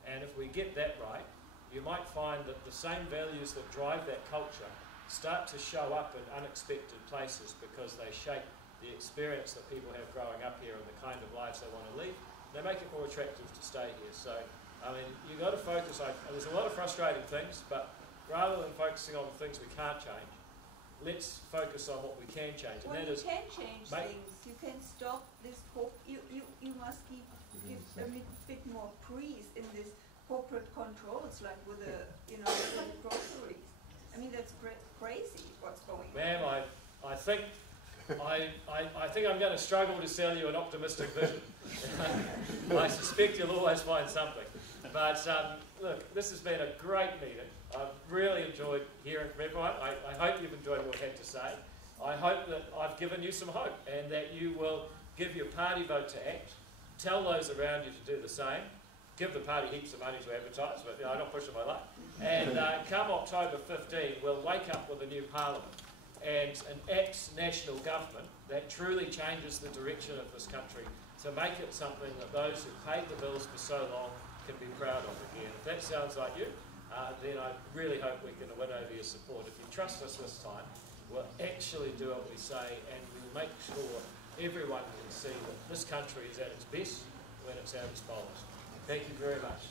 And if we get that right, you might find that the same values that drive that culture start to show up in unexpected places because they shape the experience that people have growing up here and the kind of lives they want to lead. They make it more attractive to stay here. So, I mean, you've got to focus. There's a lot of frustrating things, but rather than focusing on the things we can't change, let's focus on what we can change. And well, that you is can change things. You can stop this. You must give a little bit more praise in this corporate controls, like with the, you know, with groceries. I I mean, that's crazy what's going on. Ma'am, I think I'm going to struggle to sell you an optimistic vision. I suspect you'll always find something. But look, this has been a great meeting. I've really enjoyed hearing from everyone. I hope you've enjoyed what we had to say. I hope that I've given you some hope and that you will give your party vote to ACT. Tell those around you to do the same. Give the party heaps of money to advertise, but I'm not pushing my luck. And come October 15, we'll wake up with a new parliament and an ACT national government that truly changes the direction of this country to make it something that those who paid the bills for so long can be proud of again. If that sounds like you, then I really hope we can win over your support. If you trust us this time, we'll actually do what we say, and we'll make sure everyone can see that this country is at its best when it's at its boldest. Thank you very much.